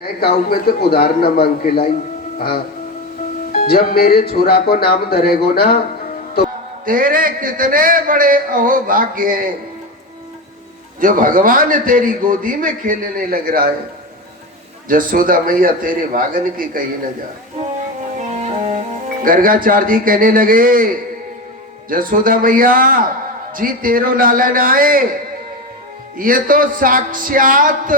गाँव में तो उधार न मांग के लाई। हाँ, जब मेरे छोरा को नाम धरेगो ना तो तेरे कितने बड़े अहोभाग्य हैं जो भगवान तेरी गोदी में खेलने लग रहा है। जसोदा मैया तेरे भागन की कहीं न जा। गर्गाचार्य जी कहने लगे, जसोदा मैया जी तेरो लालन आए, ये तो साक्षात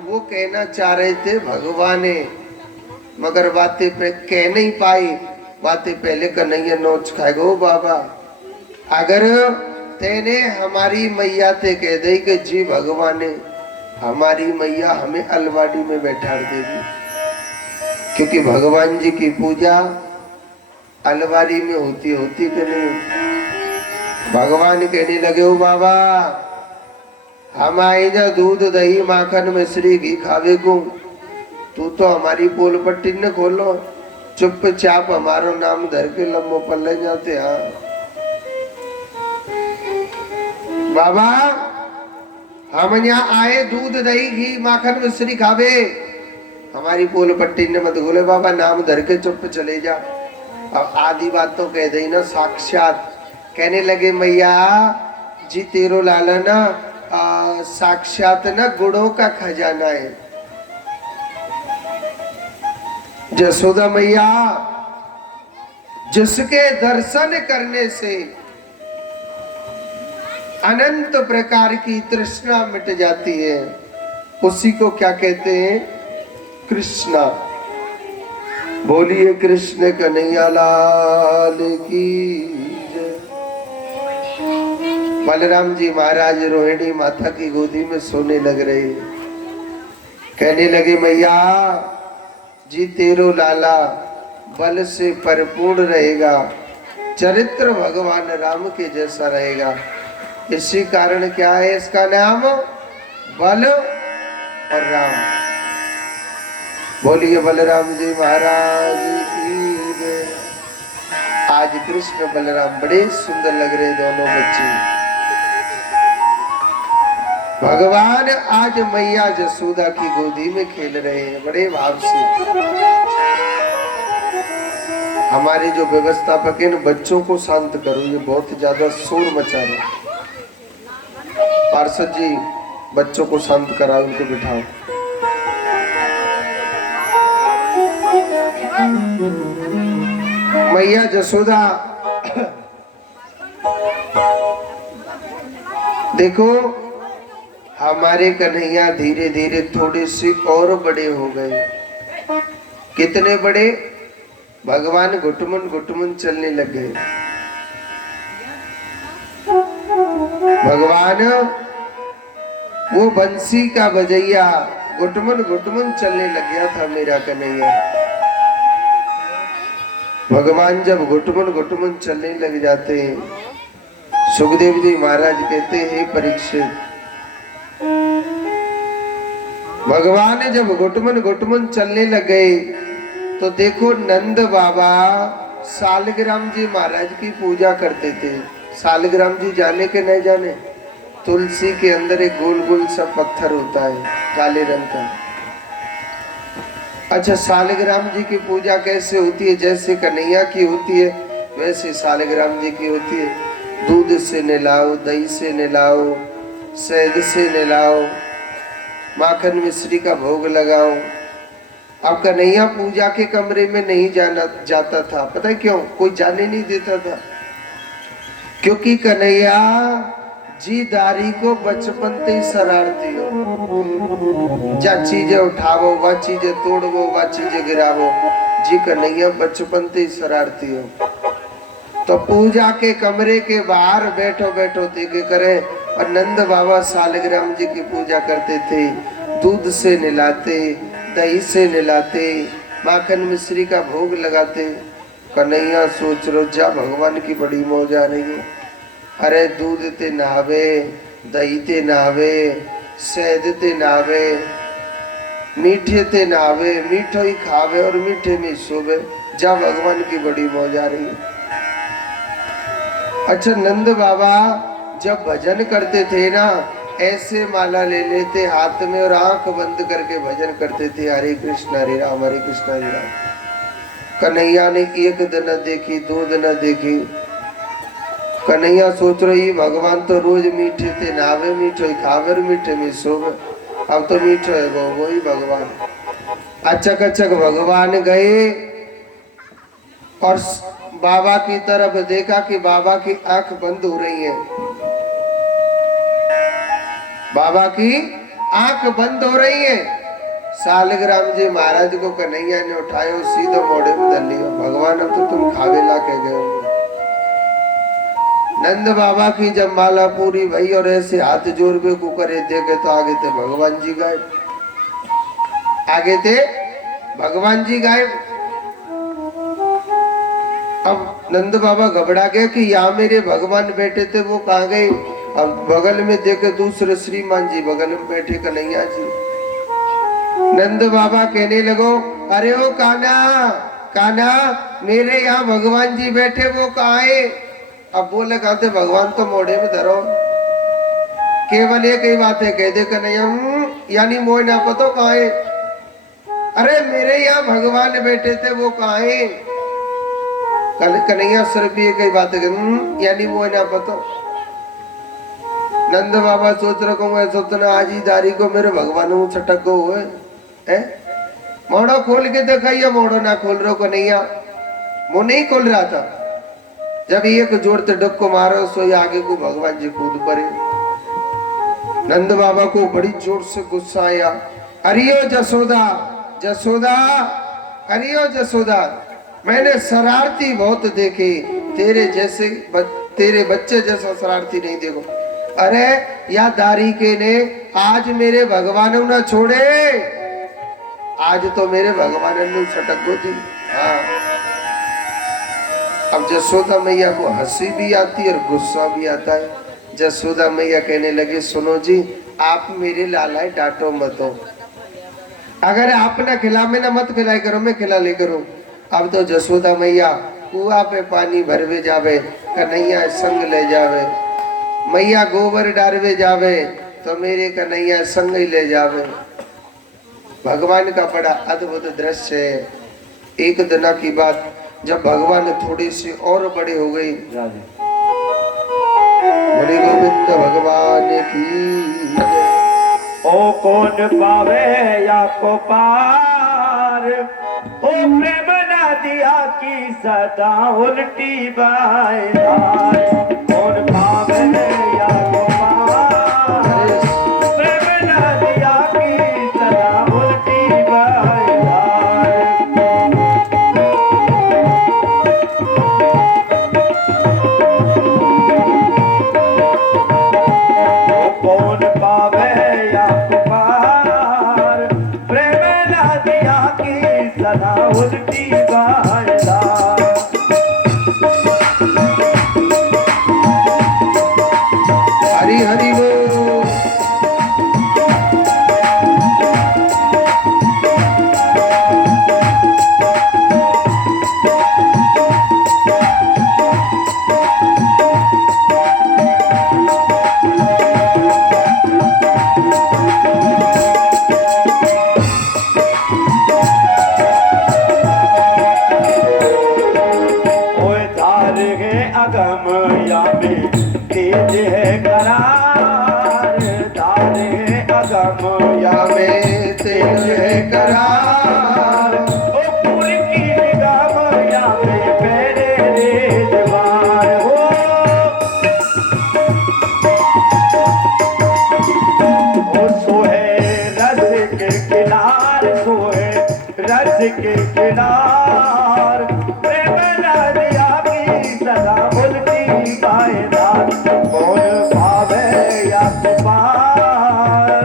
वो कहना चाह रहे थे भगवान है, मगर बातें पे कह नहीं पाई। बातें पहले कन्हैया नोच खाएगा। ओ बाबा, अगर तेने हमारी मैया ते कह दे कि जी भगवान है, हमारी मैया हमें अलवाड़ी में बैठा देगी, क्योंकि भगवान जी की पूजा अलवाड़ी में होती होती कि नहीं होती। भगवान कहने लगे, ओ बाबा हम आई जा दूध दही माखन मिश्री घी खावे को, तू तो हमारी पोल पट्टी न खोलो, चुपचाप हमारो नाम धर के लम्बो पल्ले जाते। हाँ बाबा, हम यहाँ आए दूध दही घी माखन मिश्री खावे, हमारी पोल पट्टी ने मत खोले। बाबा नाम धर के चुप चले जा। अब आधी बात तो कह दी ना। साक्षात कहने लगे, मैया जी तेरो लाला ना साक्षात ना गुणों का खजाना है। जसोदा मैया जिसके दर्शन करने से अनंत प्रकार की तृष्णा मिट जाती है, उसी को क्या कहते हैं? कृष्णा। बोलिए कृष्ण कन्हैया लाल की। बलराम जी महाराज रोहिणी माता की गोदी में सोने लग रहे, कहने लगे, मैया जी तेरो लाला बल से परिपूर्ण रहेगा, चरित्र भगवान राम के जैसा रहेगा। इसी कारण क्या है इसका नाम? बल और राम। बोलिए बलराम जी महाराज की जय। आज कृष्ण बलराम बड़े सुंदर लग रहे दोनों बच्चे। भगवान आज मैया जसोदा की गोदी में खेल रहे हैं बड़े भाव से। हमारे जो व्यवस्थापक है, बच्चों को शांत करो, ये बहुत ज्यादा शोर मचा रहे। पार्षद जी बच्चों को शांत कराओ, उनको बिठाओ। मैया जसोदा देखो, हमारे कन्हैया धीरे धीरे थोड़े से और बड़े हो गए। कितने बड़े? भगवान घुटमुन घुटमुन चलने लग गए। भगवान वो बंसी का बजैया घुटमुन घुटमुन चलने लग गया था मेरा कन्हैया। भगवान जब घुटमुन घुटमुन चलने लग जाते हैं, सुखदेव जी महाराज कहते हैं, परीक्षित भगवान जब घुटमुन घुटमुन चलने लग गए तो देखो नंद बाबा सालग्राम जी महाराज की पूजा करते थे। सालग्राम जी जाने के नहीं जाने? तुलसी के अंदर एक गोल गोल सा पत्थर होता है काले रंग का। अच्छा, सालग्राम जी की पूजा कैसे होती है? जैसे कन्हैया की होती है वैसे सालग्राम जी की होती है। दूध से नहलाओ, दही से नहलाओ, शहद से नहलाओ, माखन मिश्री का भोग लगाओ। अब कन्हैया पूजा के कमरे में नहीं जाता था। पता है क्यों? कोई जाने नहीं देता था, क्योंकि कन्हैया जी दारी को बचपन से शरारती हो। जा चीजें उठावो, वह चीजें तोड़ो, वह चीजें गिरावो। जी कन्हैया बचपन से शरारती हो। तो पूजा के कमरे के बाहर बैठो बैठो देखे करे। और नंद बाबा सालग्राम जी की पूजा करते थे। दूध से नहलाते, दही से नहलाते, माखन मिश्री का भोग लगाते। कन्हैया सोच रो जा भगवान की बड़ी मौज आ रही है। अरे दूध ते नहावे, दही ते नहावे, शहद ते नहावे, मीठे ते नहावे, मीठो ही खावे और मीठे में सोवे। जा भगवान की बड़ी मौज आ रही है। अच्छा, नंद बाबा जब भजन करते थे ना ऐसे माला ले लेते हाथ में और आंख बंद करके भजन करते थे, हरे कृष्ण हरे राम हरे कृष्ण हरे राम। कन्हैया ने एक दिन देखी, 2 दिन देखी। कन्हैया सोच रही भगवान तो रोज मीठे थे, नावे मीठे खावे मीठे में सोवे, अब तो मीठो है वो ही भगवान। अचक अचक भगवान गए और बाबा की तरफ देखा कि बाबा की आंख बंद हो रही है, बाबा की आंख बंद हो रही है। सालिग्राम जी महाराज को कन्हैया ने उठाया, सीधे मोड़े में धर लिया। भगवान अब तो तुम खावे ला के गए हो। नंद बाबा की जब माला पूरी भई और ऐसे हाथ जोड़ के कुकरे देखे तो आगे थे भगवान जी गायब, आगे थे भगवान जी गायब। अब नंद बाबा घबरा गए कि यहाँ मेरे भगवान बैठे थे, वो कहाँ गए। अब बगल में देखे दूसरे श्रीमान जी बगल में बैठे कन्हैया जी। नंद बाबा कहने लगो, अरे ओ कान्हा कान्हा, मेरे यहाँ भगवान जी बैठे, वो कहाँ है। अब बोले कहा थे भगवान तो मोड़े में धरो, केवल एक ही बात है, कह दे कन्हैया यानी मोह ना पतो कहाँ है। अरे मेरे यहाँ भगवान बैठे थे, वो कहाँ है। कल कन्हैया सिर्फ एक ही बात है, यानी मोह ना पतो। नंद बाबा सोच रखो मैं सोचना आज ही दारी को मेरे भगवान छटक गो हुए है। मोड़ो खोल के दिखाइए, मोड़ो ना खोल रहा कन्हैया, वो नहीं खोल रहा था। जब एक जोर से डुक्को मारो सो आगे को भगवान जी कूद पड़े। नंद बाबा को बड़ी जोर से गुस्सा आया, अरियो जसोदा जसोदा, अरियो जसोदा, मैंने शरारती बहुत देखे, तेरे जैसे तेरे बच्चे जैसा शरारती नहीं देखो। अरे या दारी के ने आज मेरे भगवान न छोड़े, आज तो मेरे भगवान ने सटक गो थी। हाँ, अब जसोदा मैया को हंसी भी आती है और गुस्सा भी आता है। जसोदा मैया कहने लगे, सुनो जी आप मेरे लाला डांटो मत हो, अगर आप ना खिला में ना मत खिलाए करो, मैं खिला ले करूं। अब तो जसोदा मैया कुआ पे पानी भरवे जावे, कन्हैया संग ले जावे, मैया गोबर डारवे जावे तो मेरे कन्हैया संग ही ले जावे। भगवान का बड़ा अद्भुत दृश्य है। एक दिन की बात, जब भगवान थोड़ी सी और बड़े हो गई, बड़े गोविंद भगवान की ओ कौन पावे या को पार, ओ प्रेम नदिया की सदा उल्टी बाएदार। कौन पावे या को पार, प्रेम नदिया की सदा उल्टी बाएदार। ओ कौन पावे या को पार, प्रेम नदिया की सदा उल्टी बाएदार। हरि हरि बोल। अगम या में तेज है करार, धार है अगम या में तेज है करार। ओ पुर की निगाह या में पैरे रेजवार हो, ओ सोहे रस के किनार, सोहे रस के किनार। प्रेम नदिया की सदा उल्टी बाएदार। कौन पावे या को पार,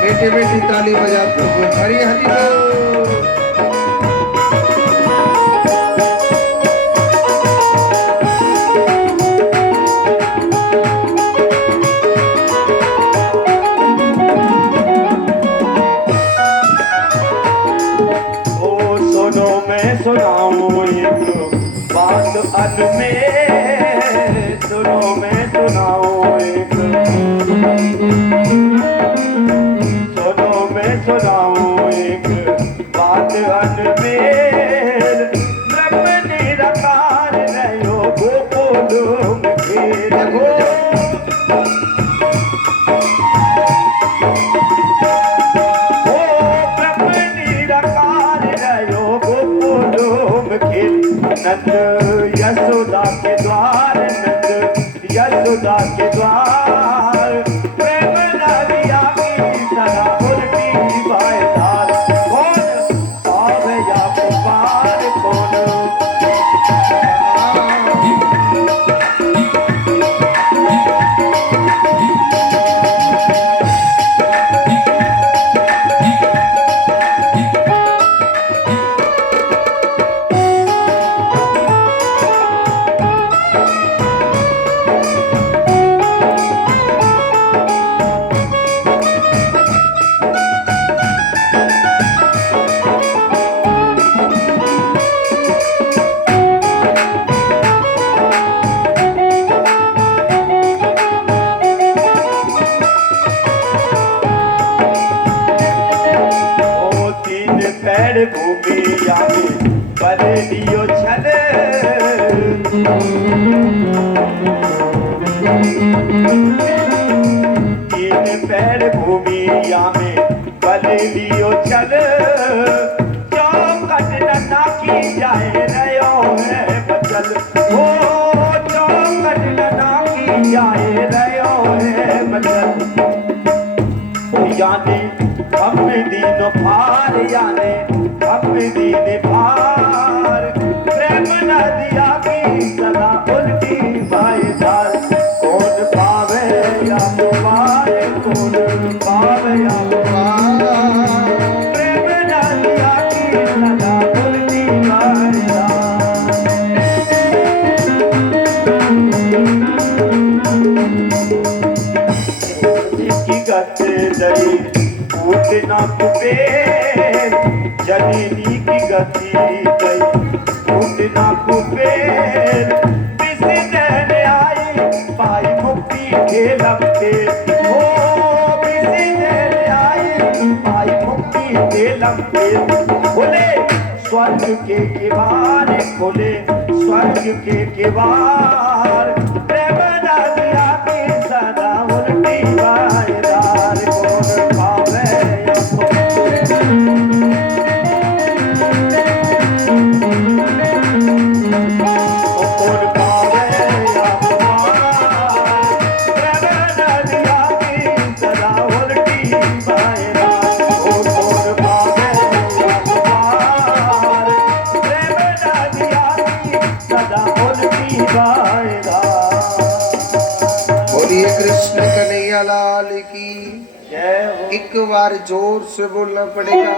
बेटे बेटी ताली बजाते हुए हरि हरि बोल। में सुनो मैं सुनाऊं एक, सुनो मैं सुनाऊं एक बात अनमेल। ब्रह्म निराकार रहो गोकुल खेल हो, ब्रह्म निराकार रहो गोकुल खेल। नंद यशोदा के द्वार, नंद यशोदा के द्वार, प्रेम नदिया की सदा उल्टी बाएदार। कौन पावे या पुकार कौन, पैर भूमि आगे पर दियो छल। तीन पैर भूमि में बल लियो चल। चौकट न की जाए रयो है बचल, ओ चौकट न की जाए रयो है बचल। यानी हम दीन भार, यानी हम दीन भार, प्रेम नदिया की सदा उल्टी बाएदार। कौन पावे या तुम्हार, कौन पावे या तुम्हार, प्रेम नदिया की सदा उल्टी बाएदार। जिसकी गत दई कूट ना कुबेर, जननी की गति गई कूट ना कुबेर। किसी दिन आई पाई मुक्ति के लम्बे, हो किसी दिन आई पाई मुक्ति के लम्बे। खोले स्वर्ग के किवाड़, खोले स्वर्ग के किवाड़, प्रेम नदिया की सदा उल्टी बाएदार। कौन पावे बोलिए कृष्ण कन्हैया लाल की जय हो। एक बार जोर से बोलना पड़ेगा,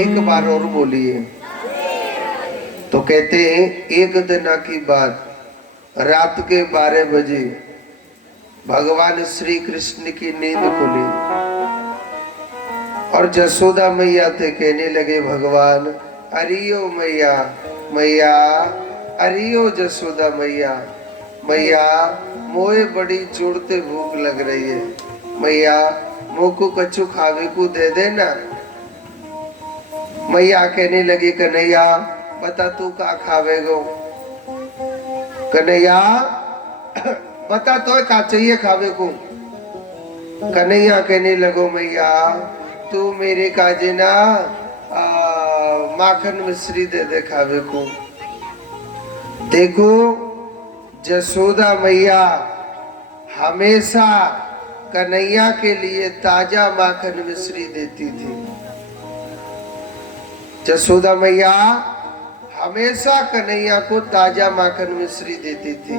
एक बार और बोलिए। तो कहते हैं एक दिन की बात, रात के 12 बजे भगवान श्री कृष्ण की नींद खुली और जसोदा मैया थे कहने लगे भगवान अरियो मैया, मैया अरियो जसोदा मैया, मैया मोए बड़ी जोड़ते भूख लग रही है, मैया मोको कछु खावे को दे देना। मैया कहने लगी कन्हैया बता तू का खावेगो, कन्हैया बता तो का चाहिए खावे को। कन्हैया कहने लगो मैया तू मेरे काजे ना माखन मिश्री दे दे खावे को। देखो जसोदा मैया हमेशा कन्हैया के लिए ताजा माखन मिश्री देती थी। जसोदा मैया हमेशा कन्हैया को ताजा माखन मिश्री देती थी।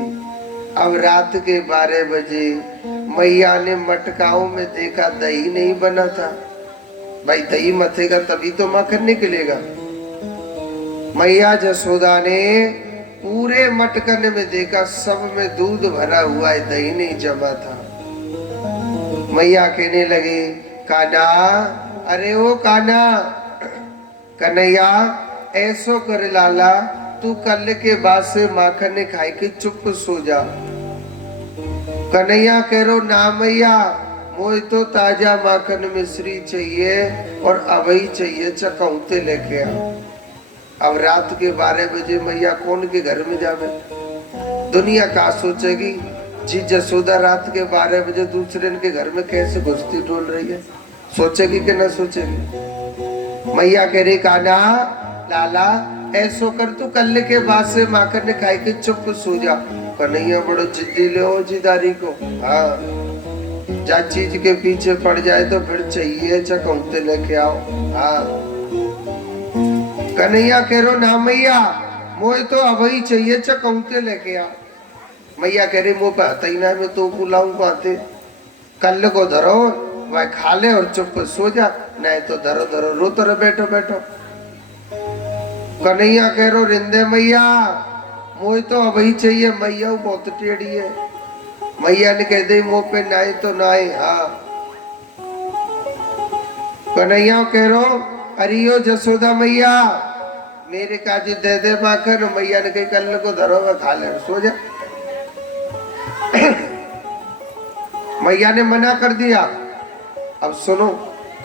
अब रात के 12 बजे मैया ने मटकाओं में देखा दही नहीं बना था। भाई दही मथेगा तभी तो माखन निकलेगा। मैया जसोदा ने पूरे मटकन में देखा सब में दूध भरा हुआ है, दही नहीं जमा था। मैया कहने लगे कान्हा, अरे ओ कान्हा, कन्हैया ऐसो कर लाला तू कल के बाद से माखन ने खाई के चुप सो जा। कन्हैया कह रो ना मैया, मोए तो ताजा माखन मिश्री चाहिए और अवई चाहिए, चकौते लेके आ। अब रात के 12 बजे मैया कौन के घर में जावे? दुनिया का सोचेगी जी जसोदा रात के 12 बजे दूसरे के घर में कैसे घुसती डोल रही है? सोचेगी कि ना सोचेगी? मैया कह रही काना लाला ऐसो कर, तू कल के बाद से माखन ने खाई के चुप सो जा। कन्हैया बड़ो जिद्दी ले हो जिदारी को। हाँ, जा चीज के पीछे पड़ जाए तो फिर चाहिए चकौते लेके आओ। हाँ, कन्हैया कह रो ना मैया, मोए तो अभी चाहिए चकौते लेके आ। मैया कह रही मुँह पे ही ना, मैं तो बुलाऊं पाते। कल को धरो वह खा ले और चुप सो जा, नहीं तो धरो धरो रोते रहो, बैठो बैठो। कन्हैया कह रो रिंदे मैया, मोए तो अभी चाहिए। मैया बहुत टेढ़ी है। मैया ने कह दी मुँह पे नाई तो नाई। हाँ, कन्हैया कह रो अरियो जसोदा मैया, मेरे काजी दे दे माखन। मैया ने कही कल को धरो वह खा ले सो जा। मैया ने मना कर दिया। अब सुनो,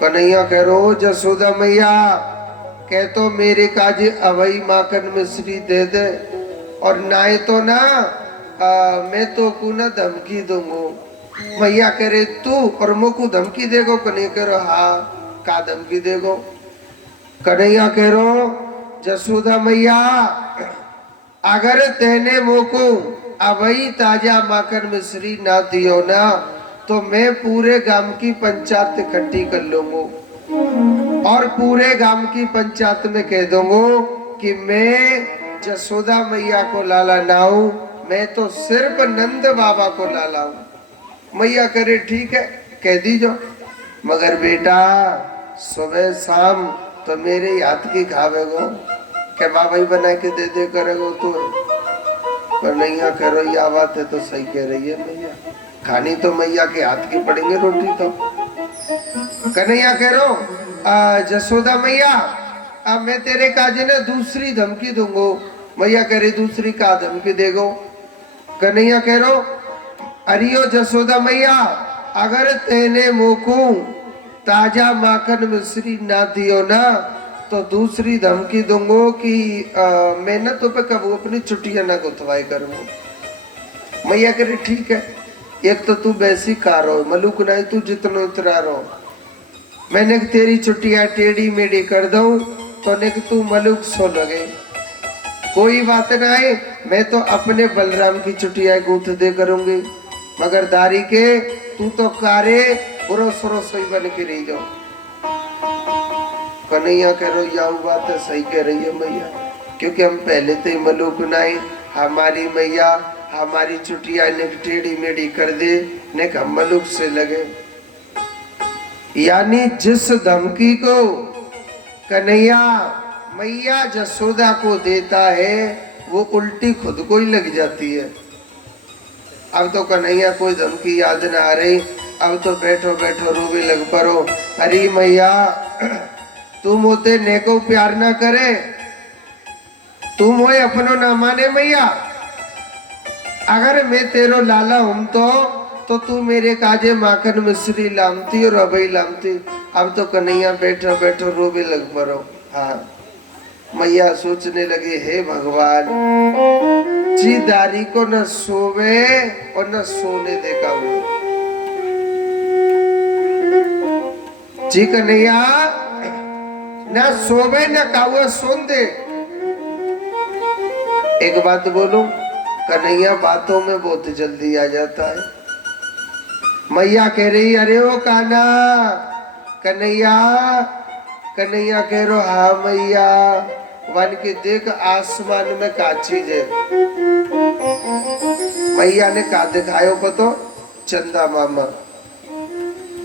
कन्हैया कह रो जसोदा मैया, कह तो मेरे काजे अवई माखन मिश्री दे दे, और नाए तो ना मैं तो को ना धमकी दूंगो। मैया कह रहे तू और मुझको धमकी देगो? कन्हैया कह रो हाँ, का धमकी देगो? कन्हैया कह रो जसोदा मैया, अगर तेने मोको अवई ताजा माखन मिश्री ना दियो ना, तो मैं पूरे गांव की पंचायत इकट्ठी कर लूंगा और पूरे गांव की पंचायत में कह दूंगा कि मैं जसोदा मैया को लाला ना हूं, मैं तो सिर्फ नंद बाबा को लाला हूं। मैया करे ठीक है, कह दीजो, मगर बेटा सुबह शाम तो मेरे हाथ की खावेगो, क्या बाबा ही बना के दे दे करेगो तो? कन्हैया करो यह बात है तो सही कह रही है मैया, खानी तो मैया के हाथ की पड़ेंगे रोटी तो। कन्हैया कह रो जसोदा मैया, अब मैं तेरे काजे ने दूसरी धमकी दूंगो। मैया कह रही दूसरी का धमकी देगो? कन्हैया कह रो अरियो जसोदा मैया, अगर तेने मोको ताजा माखन मिश्री ना दियो ना, तो दूसरी धमकी दूंगो कि मैं न तो पे कब अपनी छुट्टियां ना गुथवाई करूंगा। मैया कह रही ठीक है, एक तो तू वैसी कारो मलूक नहीं, तू जितनो इतरा रो, मैंने तेरी छुट्टियां टेढ़ी मेढ़ी कर दूं तो ने तू मलूक सो लगे, कोई बात नहीं, मैं तो अपने बलराम की छुट्टियां गूंथ दे करूंगी, मगर दारी के तू तो कारे बुरो सरो सही बन के रही जाओ। कन्हैया कह रो यह बात है सही कह रही है मैया, क्योंकि हम पहले तो ही मलूक नहीं, हमारी मैया हमारी छुट्टियां ने टेढ़ी मेढ़ी कर दे ने हम मलूक से लगे। यानी जिस धमकी को कन्हैया मैया जसोदा को देता है वो उल्टी खुद को ही लग जाती है। अब तो कन्हैया कोई धमकी याद ना आ रही, अब तो बैठो बैठो रोवे लग पड़ो। अरे मैया तुम होते नेको प्यार ना करे, तुम हो अपनो ना माने मैया, अगर मैं तेरो लाला हूं तो तू मेरे काजे माखन मिश्री लामती और अभई लामती। अब तो कन्हैया बैठो बैठो रोवे लग पड़ो। हाँ, मैया सोचने लगे हे भगवान, जी दारी को न सोवे और न सोने देगा वो। जी कन्हैया न सोवे न कावा सोन दे। एक बात बोलूं, कन्हैया बातों में बहुत जल्दी आ जाता है। मैया कह रही अरे ओ काना, कन्हैया कन्हैया कह रो हाँ मैया, वन के देख आसमान में का चीज है। मैया ने का दिखायो को तो चंदा मामा,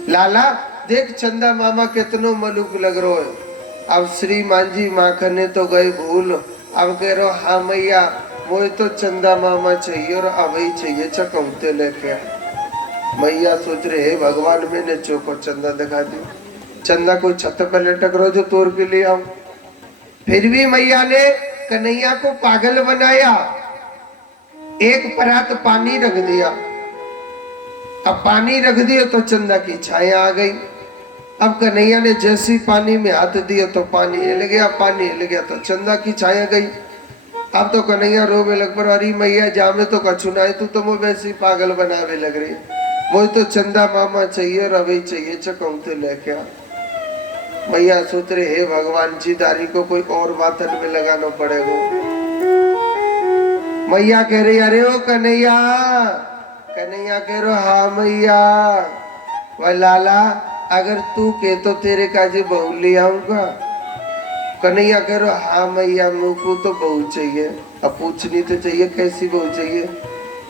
लाला देख चंदा मामा कितनो मलूक लग रो है। अब श्री मांझी माखन ने तो गए भूल, अब कह रो हाँ मैया मुझे तो चंदा मामा चाहिए और अभी चाहिए चकौते लेके। मैया सोच रहे हे भगवान मैंने चौको चंदा दिखा दी, चंदा कोई छत पर लटक रो जो तोड़ के ले आऊं। फिर भी मैया ने कन्हैया को पागल बनाया। एक परात पानी रख दिया। अब पानी रख दिया तो चंदा की छाया आ गई। अब कन्हैया ने जैसी पानी में हाथ दिया तो पानी हिल गया, पानी हिल गया तो चंदा की छाया गई। अब तो कन्हैया रोवे लग पर, अरे मैया जामे तो कछु ना है, तू तो मुझे वैसी पागल बनावे लग रही। मुझे तो चंदा मामा चाहिए, रवि चाहिए, चकऊ तो लेके आ। मैया सोच रहे, हे भगवान जी, दारी को कोई और बातन में लगाना पड़ेगा। मैया कह रही, अरे ओ कन्हैया। कन्हैया कह रहा, हाँ मैया। वह लाला, अगर तू के तो तेरे काजे बहू ले आऊंगा। कन्हैया कह रहा, हाँ मैया, मुझको तो बहू चाहिए। अब पूछनी तो चाहिए कैसी बहू चाहिए,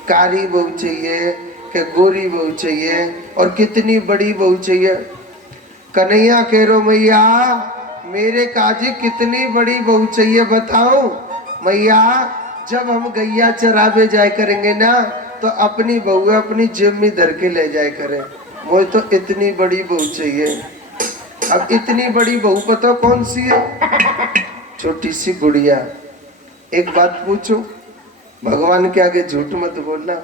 कारी बहू चाहिए कि गोरी बहू चाहिए, और कितनी बड़ी बहू चाहिए। कन्हैया कह रहा, मैया मेरे काजी कितनी बड़ी बहू चाहिए बताओ। मैया जब हम गैया चरावे जाए करेंगे ना, तो अपनी बहू अपनी जेब में धर के ले जाए करें। मुझे तो इतनी बड़ी बहू चाहिए। अब इतनी बड़ी बहू पता कौन सी है? छोटी सी गुड़िया। एक बात पूछो, भगवान के आगे झूठ मत बोलना।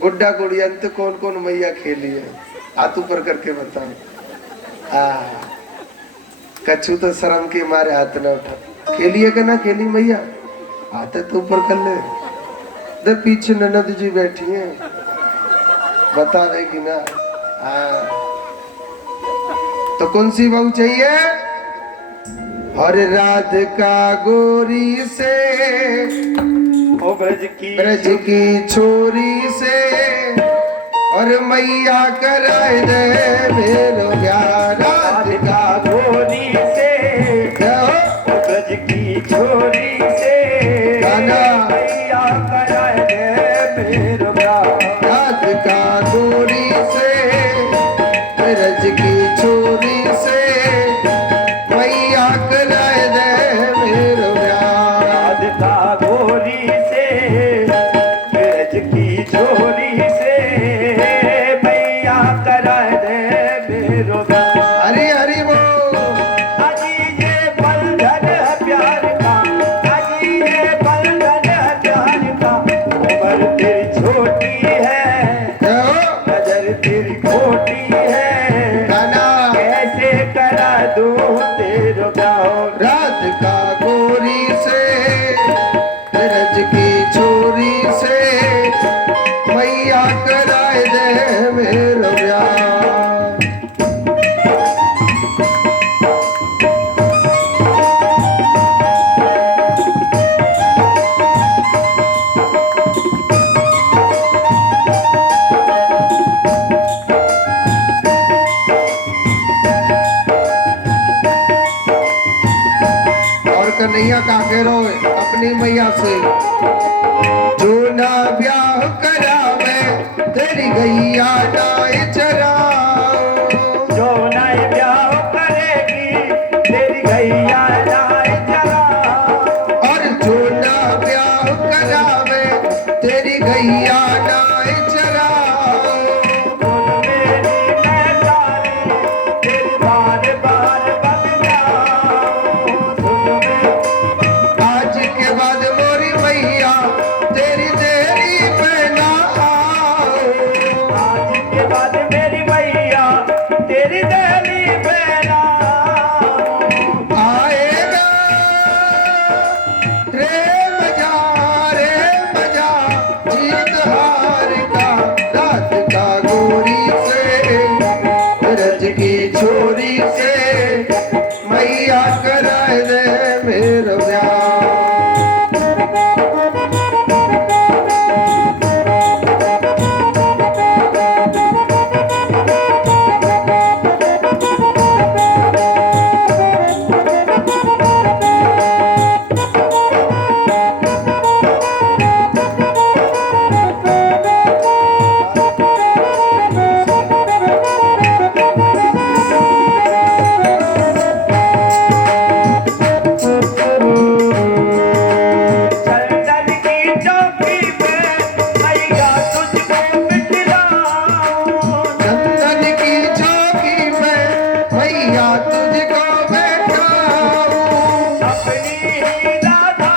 गुड्डा गुड़िया तो कौन कौन मैया खेली है? हाथ ऊपर करके बताओ। कछु तो शर्म के मारे हाथ ना उठा। खेलिए का ना खेली मैया? हाथ तो ऊपर कर ले। दे पीछे ननद जी बैठी हैं, बता रहेगी ना। तो कौन सी बहू चाहिए? और राधिका गोरी से, ओ ब्रज की छोरी से, और मैया कराए दे मेरो प्यार। राधिका गोरी से, ब्रज की छोरी से, मैया कराए दे मेरो प्यार। राधिका गोरी से, ब्रज की छोरी से, मैया कराए दे मेरो प्यार। राधिका गोरी से, ब्रज की छोरी से, मैया कराए दे मेरो प्यार। हरी हरी वो अजी ये बंधन है प्यार का, अजी ये बंधन है प्यार का। उम्र तेरी छोटी है, नजर तेरी खोटी है, गाना। कैसे करा दूं तेरो ब्याह। राधिका गोरी से, ब्रज की छोरी से, मैया कराए दे मेरो प्यार। और कन्हैया का कह रो अपनी मैया से, जो ना ब्याह करावे तेरी गैया नाय चराओ। जो नए ब्याह करेगी तेरी गैया नाय चला। और जो ना ब्याह करावे तेरी गैया नाय चराओ। सुन मेरी मैदानी तेरी बार बार बन जाऊं। सुन मेरी आज के बाद मोरी मैया तेरी देरी पे ना आओ। आज के बाद मेरी मैया तेरी दहली पे ना आएगा रे मजा जीत हार का। रात का गोरी से, ब्रज की छोरी से, मैया कराए दे मेरो प्यार। चंदन की चौकी पे मैया तुझको बिठलाऊं। चंदन की चौकी पे मैया तुझको बैठाऊं। अपनी ही राधा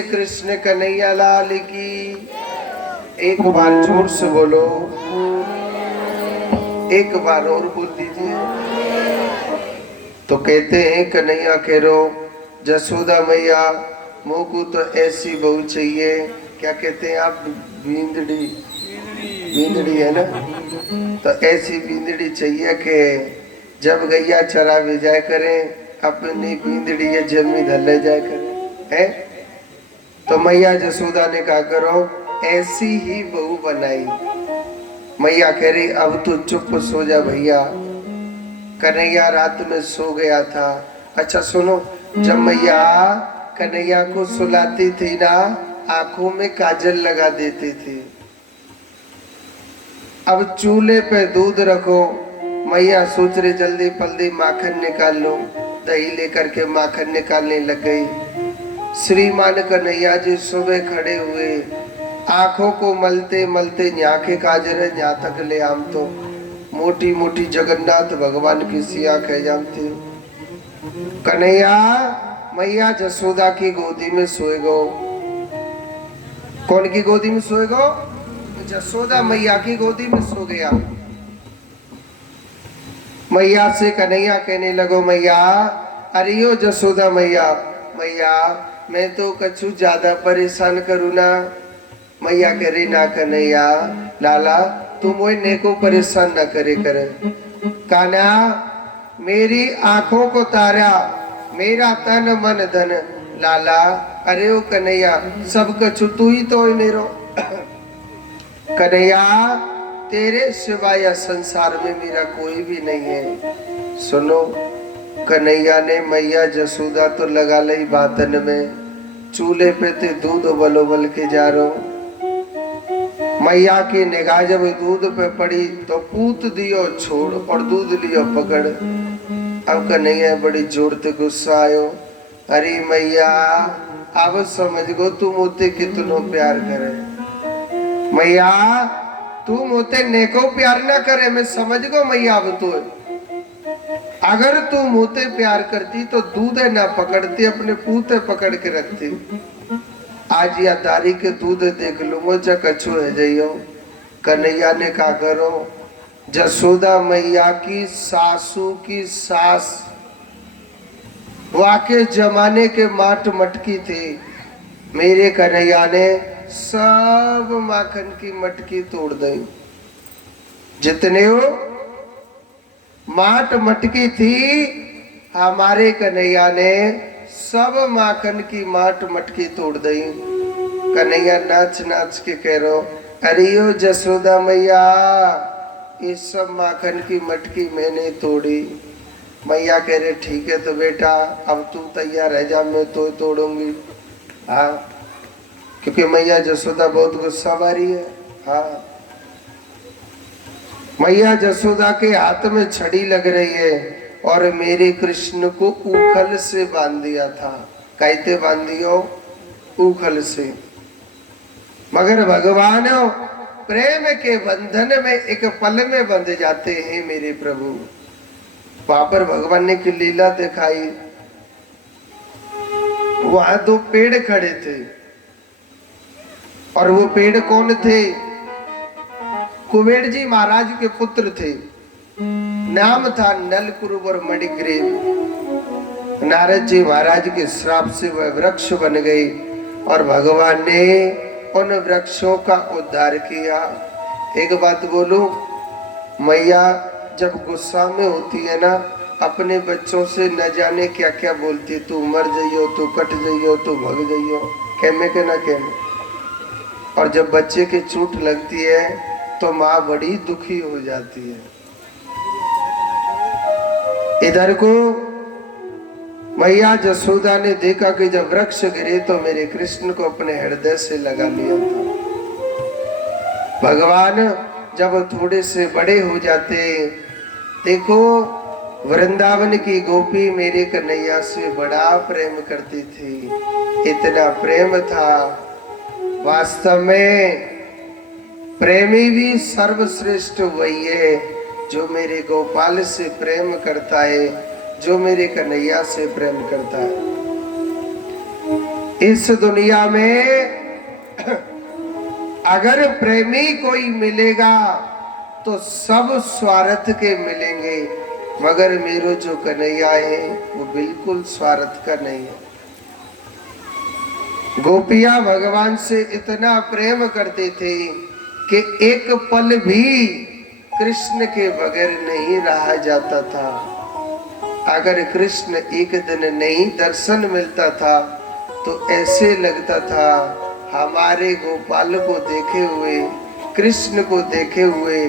श्री कृष्ण कन्हैया लाल की। एक बार जोर से बोलो, एक बार और बोल दीजिए। तो कहते हैं कन्हैया कह रो जसोदा मैया मोको तो ऐसी बहू चाहिए, क्या कहते हैं आप, बींदड़ी, बींदड़ी है ना, तो ऐसी बींदड़ी चाहिए कि जब गैया चरा भी जाए करें अपनी बींदड़ी ये जमी धले जाए करें है। तो मैया जसोदा ने कहा करो ऐसी ही बहू बनाई। मैया कह रही अब तो चुप सो जा भैया। कन्हैया रात में सो गया था। अच्छा सुनो, जब मैया कन्हैया को सुलाती थी ना आंखों में काजल लगा देती थी। अब चूल्हे पे दूध रखो, मैया सोच रही जल्दी पल्दी माखन निकाल लो, दही लेकर के माखन निकालने लग गई। श्रीमान कन्हैया जी सुबह खड़े हुए, आंखों को मलते मलते यहाँ के काजर है यहाँ तक ले आम तो मोटी मोटी जगन्नाथ भगवान की सी आंखें जानते हो। कन्हैया मैया जसोदा की गोदी में सोए गो। कौन की गोदी में सोए गो? जसोदा मैया की गोदी में सो गया। मैया से कन्हैया कहने लगो मैया अरे यो जसोदा मैया, मैया मैं तो कछु ज्यादा परेशान करूँ ना। मैया कह रही ना कन्हैया लाला तुम वो neko परेशान न करे करे। कान्हा मेरी आंखों को तारा मेरा तन मन धन लाला। अरे ओ कन्हैया सब कछु तू ही तो है मेरो। कन्हैया तेरे सिवाय संसार में मेरा कोई भी नहीं है। सुनो कन्हैया ने मैया जसोदा तो लगा ली बातन में, चूल्हे पे ते दूध उबल उबल के जा रहा। मैया की निगाह जब दूध पे पड़ी तो पूत दियो छोड़ और दूध लियो पकड़। अब कन्हैया बड़ी जोर से गुस्सा आयो, अरे मैया अब समझ गो तू मोते कितनो प्यार करे। मैया तू मोते नेको प्यार ना करे मैं समझ गो मैया। अब तो अगर तू मोते प्यार करती तो दूध ना पकड़ती अपने पूते पकड़ के रखती। आज या दारी के दूध देख लूंगो जा कछु है जाइयो। कन्हैया ने कहा करो जसोदा मैया की सासू की सास वाके जमाने के माट मटकी थी। मेरे कन्हैया ने सब माखन की मटकी तोड़ दी। जितने हो माट मटकी थी हमारे कन्हैया ने सब माखन की माट मटकी तोड़ दी। कन्हैया नाच नाच के कह रो अरे यो जसोदा मैया इस सब माखन की मटकी मैंने तोड़ी। मैया कह रहे ठीक है तो बेटा अब तू तैयार रह जा मैं तो तोड़ूंगी। हाँ क्योंकि मैया जसोदा बहुत गुस्सा वाली है। हाँ मैया जसोदा के हाथ में छड़ी लग रही है और मेरे कृष्ण को उखल से बांध दिया था। कहते बांध दियो उखल से। मगर भगवान प्रेम के बंधन में एक पल में बंध जाते हैं मेरे प्रभु। वहां पर भगवान ने की लीला दिखाई। वहां दो पेड़ खड़े थे और वो पेड़ कौन थे? कुबेर जी महाराज के पुत्र थे। नाम था नलकुरुब और मणिग्रीव। नारद जी महाराज के श्राप से वह वृक्ष बन गए और भगवान ने उन वृक्षों का उद्धार किया। एक बात बोलूं, मैया जब गुस्सा में होती है ना अपने बच्चों से न जाने क्या क्या बोलती। तू मर जाइयो, तू कट जाइयो, तू भग जाइयो, कहमे के ना कहमे। और जब बच्चे की चोट लगती है तो माँ बड़ी दुखी हो जाती है। इधर को मैया जसोदा ने देखा कि जब वृक्ष गिरे तो मेरे कृष्ण को अपने हृदय से लगा लिया था। भगवान जब थोड़े से बड़े हो जाते, देखो वृंदावन की गोपी मेरे कन्हैया से बड़ा प्रेम करती थी। इतना प्रेम था। वास्तव में प्रेमी भी सर्वश्रेष्ठ वही है जो मेरे गोपाल से प्रेम करता है, जो मेरे कन्हैया से प्रेम करता है। इस दुनिया में अगर प्रेमी कोई मिलेगा तो सब स्वार्थ के मिलेंगे, मगर मेरो जो कन्हैया है वो बिल्कुल स्वार्थ का नहीं है। गोपियां भगवान से इतना प्रेम करते थे कि एक पल भी कृष्ण के बगैर नहीं रहा जाता था। अगर कृष्ण एक दिन नहीं दर्शन मिलता था तो ऐसे लगता था हमारे गोपाल को देखे हुए, कृष्ण को देखे हुए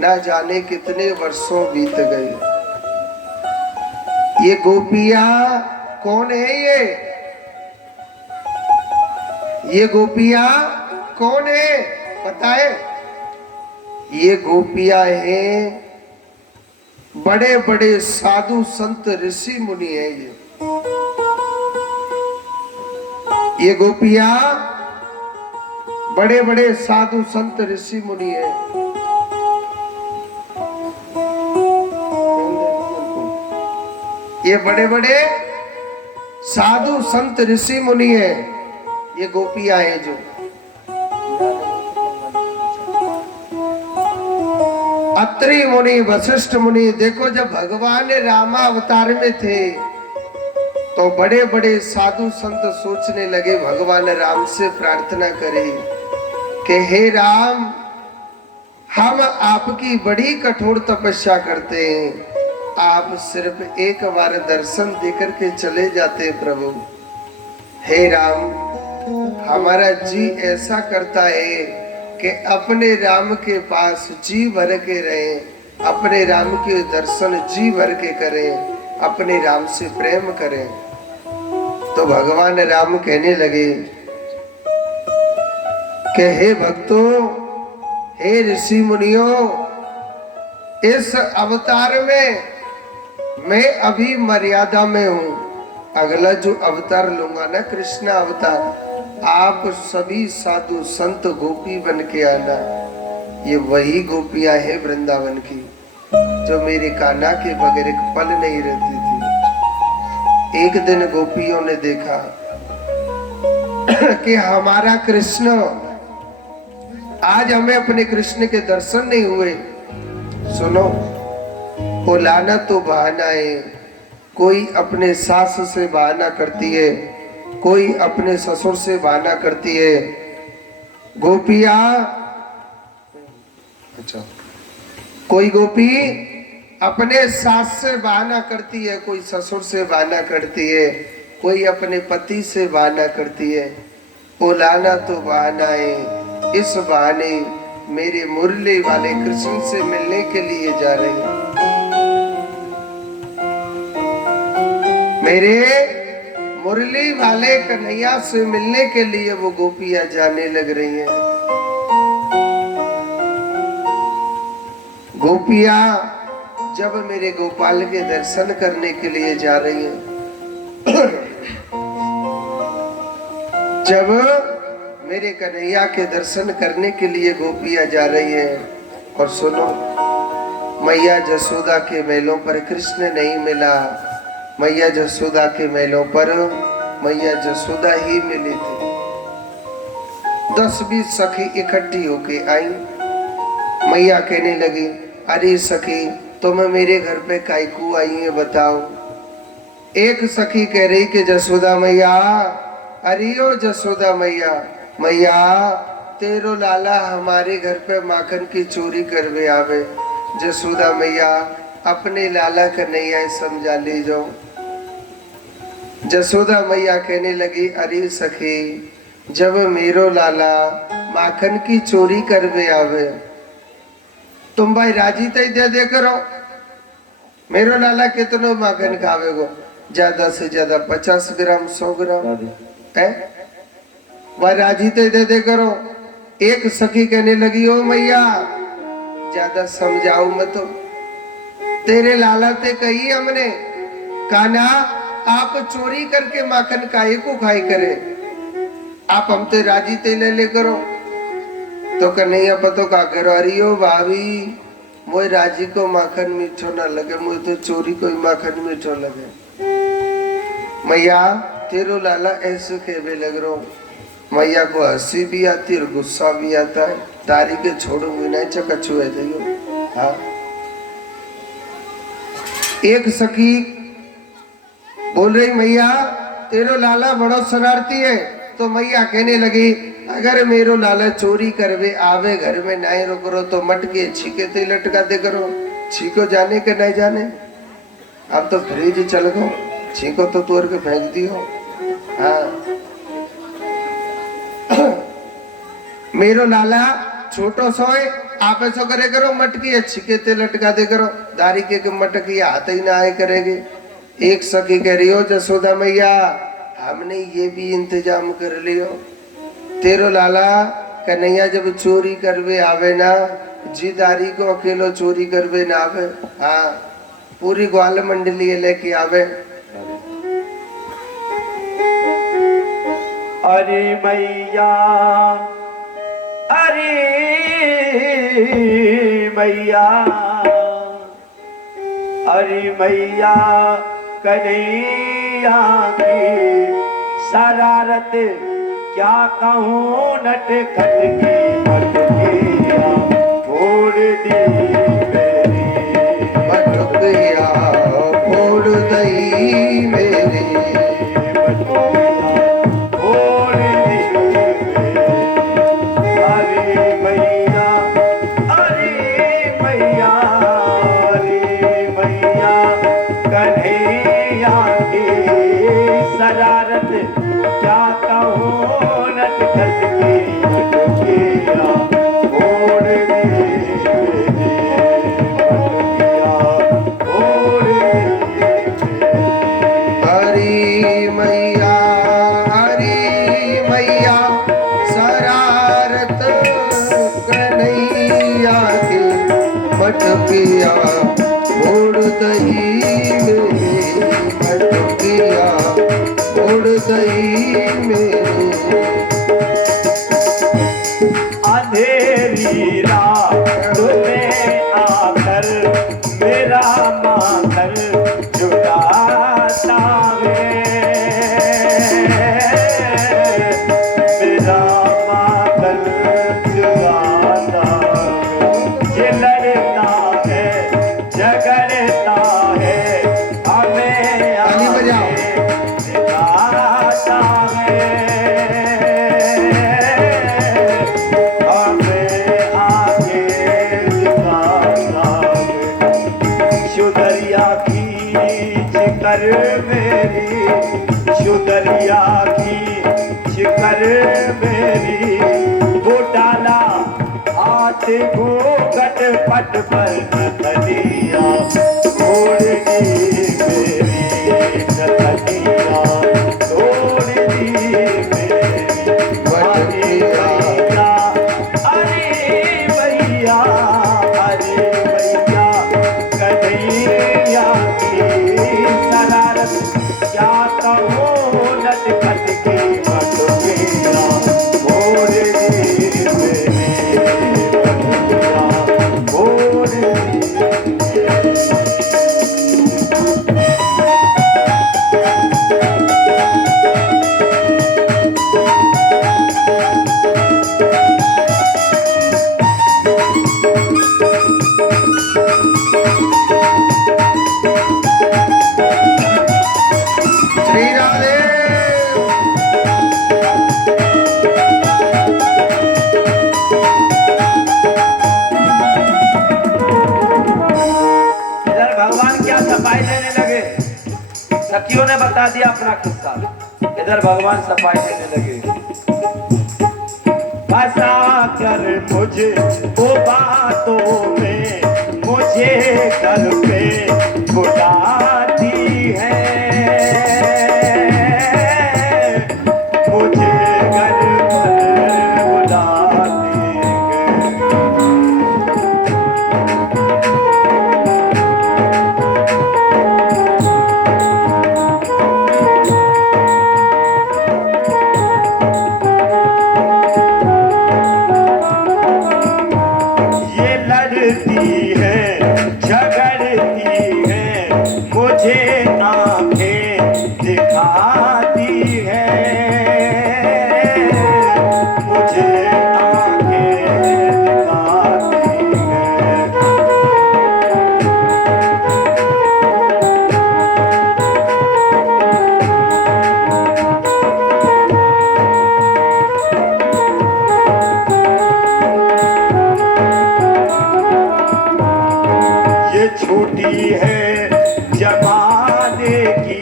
ना जाने कितने वर्षों बीत गए। ये गोपियां कौन है? ये गोपियां कौन है पता है? ये गोपियां हैं बड़े बड़े साधु संत ऋषि मुनि है। ये गोपियां बड़े बड़े साधु संत ऋषि मुनि है। ये बड़े बड़े साधु संत ऋषि मुनि है। ये गोपियां हैं जो अत्रि मुनि, वशिष्ठ मुनि। देखो जब भगवान रामा अवतार में थे तो बड़े बड़े साधु संत सोचने लगे, भगवान राम से प्रार्थना करें कि हे राम, हम आपकी बड़ी कठोर तपस्या करते हैं, आप सिर्फ एक बार दर्शन देकर के चले जाते प्रभु। हे राम, हमारा जी ऐसा करता है कि अपने राम के पास जी भर के रहें, अपने राम के दर्शन जी भर के करें, अपने राम से प्रेम करें। तो भगवान राम कहने लगे कि हे भक्तों, हे ऋषि मुनियों, इस अवतार में मैं अभी मर्यादा में हूं। अगला जो अवतार लूंगा ना, कृष्ण अवतार, आप सभी साधु संत गोपी बन के आना। ये वही गोपियां हैं वृंदावन की जो मेरे कान्हा के बगैर एक पल नहीं रहती थी। एक दिन गोपियों ने देखा कि हमारा कृष्ण, आज हमें अपने कृष्ण के दर्शन नहीं हुए। सुनो, वो लाना तो बहाना है। कोई अपने सास से बहाना करती है, कोई अपने ससुर से बहाना करती है। गोपियां, अच्छा, कोई गोपी अपने सास से बहाना करती है, कोई ससुर से बहाना करती है, कोई अपने पति से बहाना करती है। वो लाना तो बहाना है। इस बहाने मेरे मुरली वाले कृष्ण से मिलने के लिए जा रही है। मेरे मुरली वाले कन्हैया से मिलने के लिए वो गोपियां जाने लग रही हैं। गोपियां जब मेरे गोपाल के दर्शन करने के लिए जा रही हैं, जब मेरे कन्हैया के दर्शन करने के लिए गोपियां जा रही हैं, और सुनो, मैया जसोदा के मेलों पर कृष्ण नहीं मिला। मैया जसोदा के मेलों पर मैया जसोदा ही मिली थी। 10-20 सखी इकट्ठी होके आई। मैया कहने लगी, अरे सखी, तुम मेरे घर पे कायकू आई है बताओ। एक सखी कह रही कि जसोदा मैया, अरे ओ जसोदा मैया, मैया तेरो लाला हमारे घर पे माखन की चोरी करवे आवे। जसोदा मैया, अपने लाला कन्हैया समझा ले जाओ। जसोदा मैया कहने लगी, अरे सखी, जब मेरो लाला माखन की चोरी करवे आवे, तुम भाई राजी तय दे करो। मेरो लाला कितनो माखन खावेगो? ज्यादा से ज्यादा 50 ग्राम, 100 ग्राम है। वह राजी तय दे करो। एक सखी कहने लगी, ओ मैया, ज्यादा समझाओ मत। तेरे लाला ते कही हमने, कान्हा आप चोरी करके माखन काहे को खाई करे, आप हम ते राजी ते ले करो। तो कन्हैया पतो का करो, अरे ओ भाभी, मोए राजी को माखन मीठो ना लगे, मुझे तो चोरी कोई माखन मीठो लगे। मैया तेरो लाला ऐसे खेबे लग रहा हूँ। मैया को हंसी भी आती और गुस्सा भी आता है। तारी के छोड़ूंगी नहीं, चकचू है जाइयो। हाँ, एक सखी बोल रही मैया तेरो लाला बड़ो शरारती है। तो मैया कहने लगी अगर मेरो लाला चोरी करवे आवे घर में नहीं रोकरो तो मटके छीके ते लटका दे करो। छीको जाने के नहीं जाने, अब तो फ्रिज चल गो, छीको तो तोड़ के फेंक दियो। हाँ, मेरो लाला छोटो सोए आप ऐसा करे करो, मटकी अच्छी के ते लटका दे करो। दारी के मटकी हाथ ही ना आए करेगी। एक सखी कह रही हो जसोदा मैया हमने ये भी इंतजाम कर लियो। तेरो लाला कन्हैया जब चोरी करवे आवे ना, जी दारी को अकेलो चोरी करवे ना आवे। हाँ, पूरी ग्वाल मंडली लेके आवे। अरे मैया, अरे मैया, अरे मैया कन्हैया की शरारत क्या कहूँ नट खट की मटकिया फोड़ दी मेरी, मटकिया फोड़ दई मेरी, शरारत क्या कहूँ नट खट की मटकिया फोड़ दी हरी मैया, हरी मैया शरारत कन्हैया की मटकिया फोड़ दई मेरी, मटकिया फोड़ दई मेरी। अंधेरी रात में आकर मेरा माथर झुकाता है, मेरा माथर झुकाता है। ये लड़ता है झगड़ता है हमें ताली बजाओ। दिखाता है, हमें आगे दिखाता है। शुदरिया खींच कर मेरी, शुदरिया खींच कर मेरी, वो डाला हाथ घूंघट पट पर नथनिया तोड़ दी मेरी, नथनिया तोड़ दी मेरी। अरे भैया, अरे भैया कन्हैया की शरारत क्या कहूँ नट खट की मटकिया फोड़ दी मेरी, मटकिया फोड़ दी। श्री राधे। इधर भगवान क्या सफाई देने लगे, सखियों ने बता दिया अपना किस्सा। इधर भगवान सफाई देने लगे। फंसा कर मुझे वो बातों में, मुझे घर पे बुलाती है, मुझे घर पर बुलाती है। ये लड़ती है झगड़ती है, मुझे आंखें दिखाती है जमाने की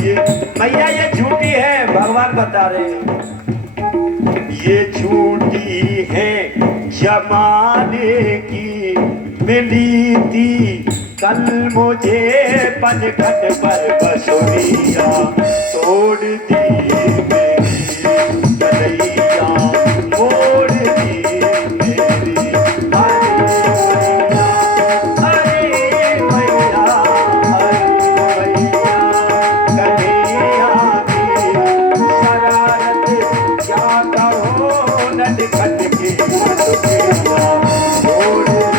ये मैया, ये झूठी है, भगवान बता रहे हैं ये झूठी है जमाने की। मिली थी कल मुझे पनघट पर बसुरिया, तोड़ दी मेरी कलैया, मोड़ दी मेरी। अरे मैया, अरे मैया, कन्हैया की शरारत क्या कहो, नटखट की बसुरिया, तोड़ दी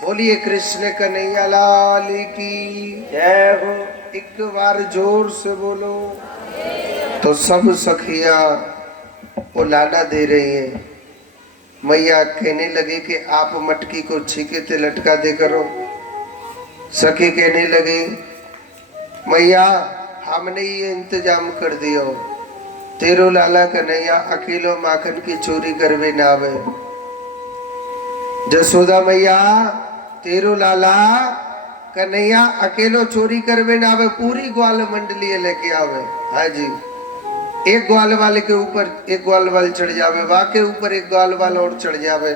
बोलिए कृष्ण कन्हैया लाल की जय हो। एक बार जोर से बोलो। तो सब सखिया वो लाना दे रही है। मैया कहने लगे कि आप मटकी को छीके ते लटका दे करो। सखी कहने लगे मैया हमने ये इंतजाम कर दियो, तेरो लाला कन्हैया अकेलो माखन की चोरी करवे ना आवे। जसोदा मैया तेरो लाला कन्हैया अकेलो चोरी करवे ना आवे, पूरी ग्वाल मंडली लेके आवे। हाँ जी, एक ग्वाल वाले के ऊपर एक ग्वाल वाल चढ़ जावे, वहाँ के ऊपर एक ग्वाल वाल और चढ़ जावे,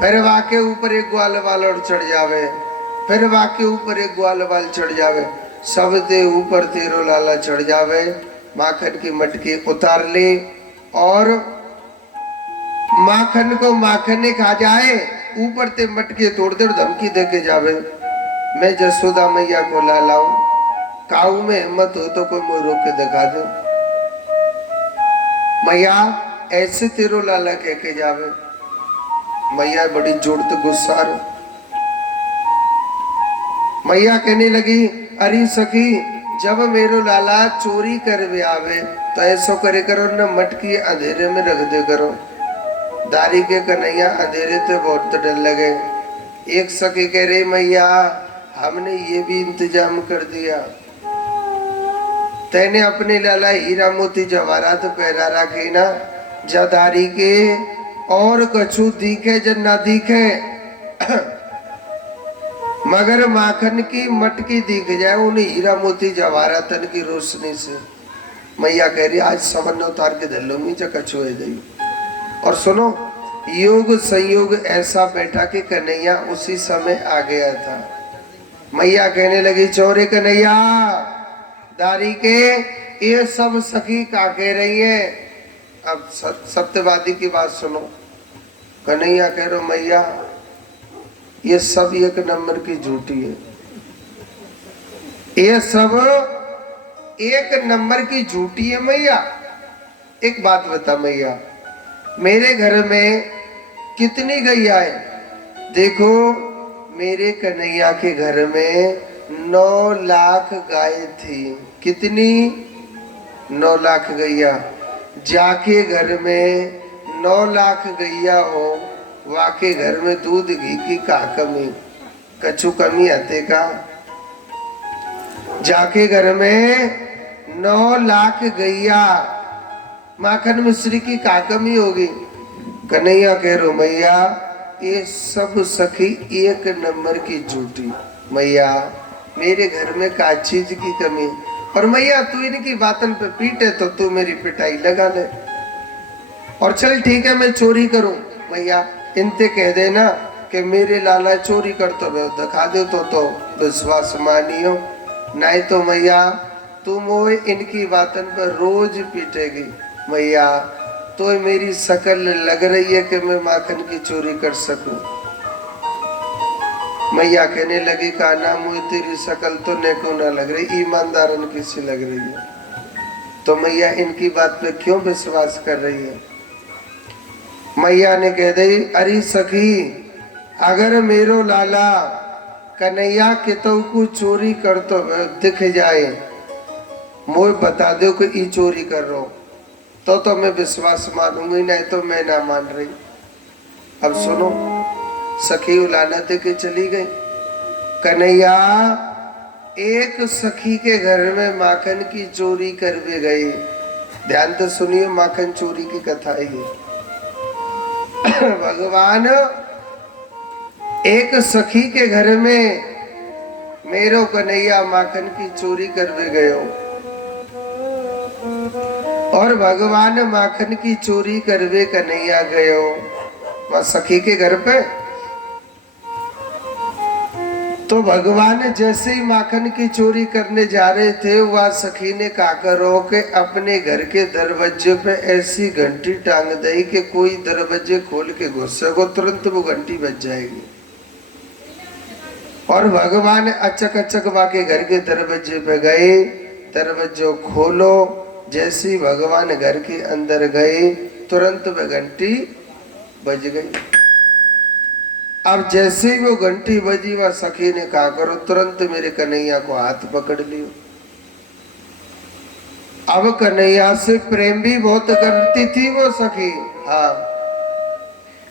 फिर वहाँ के ऊपर एक ग्वाल वाल और चढ़ जावे, फिर वहाँ के ऊपर एक ग्वाल वाल चढ़ जावे, सब दे ऊपर तेरो लाला चढ़ जावे। माखन की मटकी उतार ले और माखन को माखन ने खा जाए, ऊपर ते मटके तोड़ दे, धमकी दे के जावे मैं जसोदा मैया को ला लाऊं, काऊ में हिम्मत हो तो कोई मुझे रोक के दिखा दो। मैया ऐसे तेरो लाला कह के जावे। मैया बड़ी जोड़ते गुस्सा रो। मैया कहने लगी अरे सखी जब मेरो लाला चोरी करवे आवे तो ऐसो करे करो न मटकी अंधेरे में रख दे करो। दारी के कन्हैया अंधेरे से बहुत डर लगे। एक सखी कह रही मैया हमने ये भी इंतजाम कर दिया, तेने अपने लाला हीरा मोती जवाहरात पहरा रखे ना, जदारी के और कछु दिखे जन ना दिखे मगर माखन की मटकी दिख जाए उन्हें हीरा मोती जवाहरातन की रोशनी से। मैया कह रही आज समन उतार के धल्लो में कछु है गई। और सुनो योग संयोग ऐसा बैठा कि कन्हैया उसी समय आ गया था। मैया कहने लगी चोरे कन्हैया दारी के ये सब सखी का कह रही है। अब सत्यवादी की बात सुनो। कन्हैया कह रहे मैया ये सब एक नंबर की झूठी है, ये सब एक नंबर की झूठी है। मैया एक बात बता मैया, मेरे घर में कितनी गैया है? देखो मेरे कन्हैया के घर में 9 लाख गाय थी। कितनी? 9 लाख गैया। जाके घर में 9 लाख गैया हो, वाके घर में दूध घी की का कमी? कछु कमी आते का? जाके घर में 9 लाख गैया, माखन मिश्री की का कमी होगी? कन्हैया कह रो मैया ये सब सखी एक नंबर की झूठी। मैया मेरे घर में का चीज की कमी? और मैया तू इनकी बातन पे पीटे तो तू मेरी पिटाई लगा ले। और चल ठीक है मैं चोरी करूं। मैया इनते कह देना कि मेरे लाला चोरी करते हुए दिखा दो तो विश्वास मानियो, नहीं तो मैया तुम वो इनकी बातन पर रोज पीटेगी। मैया तो मेरी शकल लग रही है कि मैं माखन की चोरी कर सकूं। मैया कहने लगी का नाम हुई तेरी शकल तो नेको ना लग रही, ईमानदारन किसी लग रही है। तो मैया इनकी बात पे क्यों विश्वास कर रही है? मैया ने कह दी अरे सखी अगर मेरो लाला कन्हैया कितो को चोरी करतो दिख जाए, मोए बता दो कि ई चोरी कर रहा हूं तो मैं विश्वास मानूंगी, नहीं तो मैं ना मान रही। अब सुनो, सखी उलाना दे के चली गई। कन्हैया एक सखी के घर में माखन की चोरी कर भी गई। ध्यान तो सुनिए, माखन चोरी की कथा है ये। भगवान एक सखी के घर में मेरो कन्हैया माखन की चोरी कर भी गयो, और भगवान माखन की चोरी करवे कन्हैया गयो वह सखी के घर पे। तो भगवान जैसे ही माखन की चोरी करने जा रहे थे, वह सखी ने काकरों के अपने घर के दरवाजे पे ऐसी घंटी टांग दी कि कोई दरवाजे खोल के घुसे को तुरंत वो घंटी बज जाएगी। और भगवान अचक अचक वाके घर के दरवाजे पे गए, दरवाजो खोलो। जैसे ही भगवान घर के अंदर गए, तुरंत वह घंटी बज गई। अब जैसे ही वो घंटी बजी, वह सखी ने कहा करो तुरंत मेरे कन्हैया को हाथ पकड़ लियो। अब कन्हैया से प्रेम भी बहुत करती थी वो सखी। हाँ,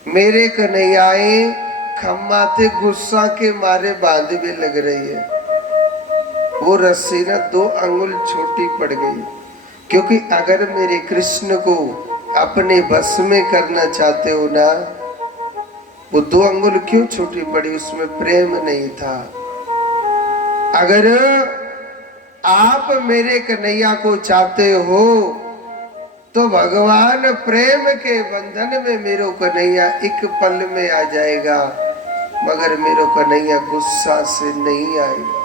मेरे कन्हैयाए खम्माते गुस्सा के मारे बांध भी लग रही है। वो रस्सी ना 2 अंगुल छोटी पड़ गई, क्योंकि अगर मेरे कृष्ण को अपने बस में करना चाहते हो ना, वो 2 अंगुल क्यों छोटी पड़ी, उसमें प्रेम नहीं था। अगर आप मेरे कन्हैया को चाहते हो तो भगवान प्रेम के बंधन में मेरो कन्हैया एक पल में आ जाएगा, मगर मेरो कन्हैया गुस्सा से नहीं आएगा।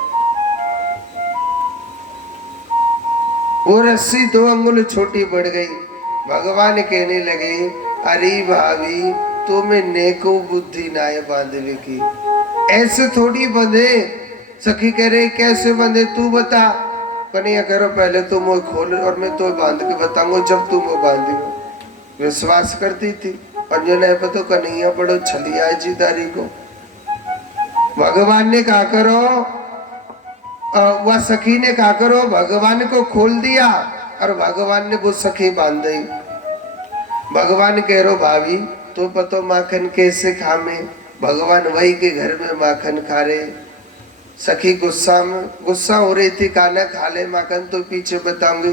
वो रस्सी 2 अंगुल छोटी बढ़ गई। भगवान कहने लगे, अरे भाभी तुम्हें नेको बुद्धि नाय बांधने की, ऐसे थोड़ी बंधे। सखी कह रहे कैसे बंधे तू बता। कन्हैया कह रहा पहले तो मुँह खोल और मैं तो बांध के बताऊंगा जब तू मुँह बांधी। विश्वास करती थी, और जो नहीं पता कन्हैया बड़ो छलिया जी दारी को। भगवान ने कहा करो, वह सखी ने कहा करो, भगवान को खोल दिया और भगवान ने वो सखी बांध दी। भगवान कह रो भाभी तो पतो माखन कैसे खामे। भगवान वही के घर में माखन खा रहे। सखी गुस्सा हो रही थी, काना खा ले माखन तो पीछे बताऊंगी।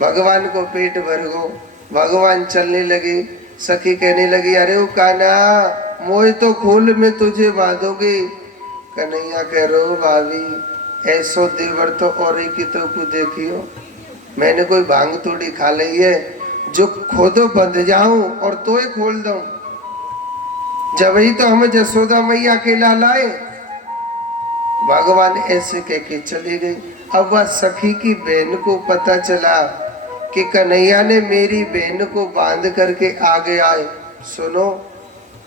भगवान को पेट भर गो, भगवान चलने लगे। सखी कहने लगी, अरे वो काना मोए तो खोल में तुझे बांधोगी। कन्हैया कह रो भाभी ऐसो देवर तो और ही की तो को देखियो, मैंने कोई भांग तोड़ी खा ली है जो खुद बंध जाऊं और तोय खोल दूं। जब ही तो हमें जसोदा मैया के लाए। भगवान ऐसे कह के चली गई। अब वह सखी की बहन को पता चला कि कन्हैया ने मेरी बहन को बांध करके आगे आए। सुनो,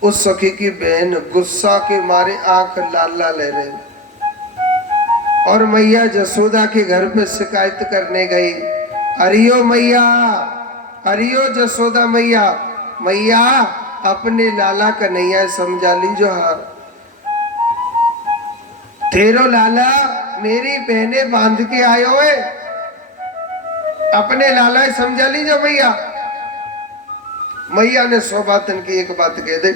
उस सखी की बहन गुस्सा के मारे आंख लाल लाल ले रही और मैया जसोदा के घर पे शिकायत करने गई। अरियो मैया, अरियो जसोदा मैया, मैया अपने लाला कन्हैया समझा लीजो। हाँ, तेरो लाला मेरी बहने बांध के आयो है, अपने लाला समझा लीजो मैया। मैया ने 100 बातन की एक बात कह दे,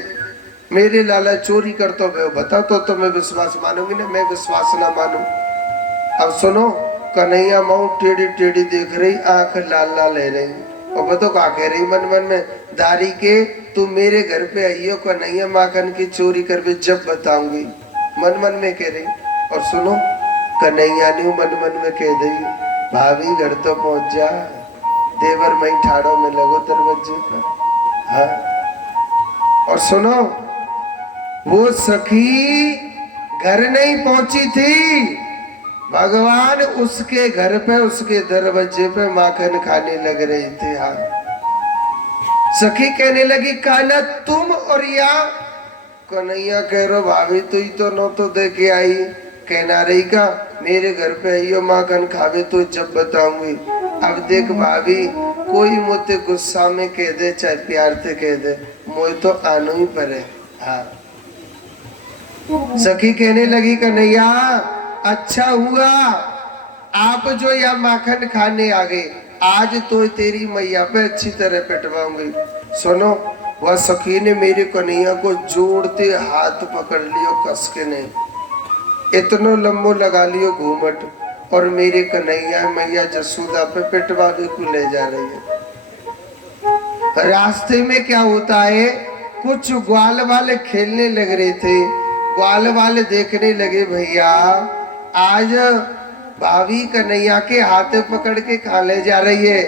मेरे लाला चोरी करता हो बता तो मैं विश्वास मानूंगी ना, मैं विश्वास ना मानू। अब सुनो, कन्हैया माऊ टेढ़ी टेढ़ी देख रही, आंख लाल लाल ले रही और बतो क्या कह रही मन मन में, दारी के तू मेरे घर पे आइयो कन्हैया माखन की चोरी कर भी जब बताऊंगी, मन मन में कह रही। और सुनो, कन्हैया ने मन मन में कह दी, भाभी घर तो पहुंच जा, देवर मई ठाड़ो में लगो दरवाजे पर। हाँ, और सुनो, वो सखी घर नहीं पहुंची थी, भगवान उसके घर पे उसके दरवाजे पे माखन खाने लग रहे थे। हाँ, सखी कहने लगी, काना तुम और या। कन्हैया कह रो भाभी तू ही तो नो तो दे के आई, कहना रही का मेरे घर पे आइयो माखन खावे तो जब बताऊंगी। अब देख भाभी, कोई मुझे गुस्सा में कह दे चाहे प्यार से कह दे, मुझे तो आनो ही पड़े। हाँ, सखी कहने लगी, कन्हैया अच्छा हुआ आप जो यहाँ माखन खाने आ गए, आज तो तेरी मैया पे अच्छी तरह पिटवाऊंगी। सुनो, वह सखी ने मेरे कन्हैया को जोड़ते हाथ पकड़ लियो कस के नहीं, इतनो लंबो लगा लियो घूमट, और मेरे कन्हैया मैया जसोदा पे पिटवावे को ले जा रही है। रास्ते में क्या होता है, कुछ ग्वाल वाले खेलने लग रहे थे, ग्वाल वाले देखने लगे भैया आज भाभी कन्हैया के हाथ पकड़ के कहाँ ले जा रही है।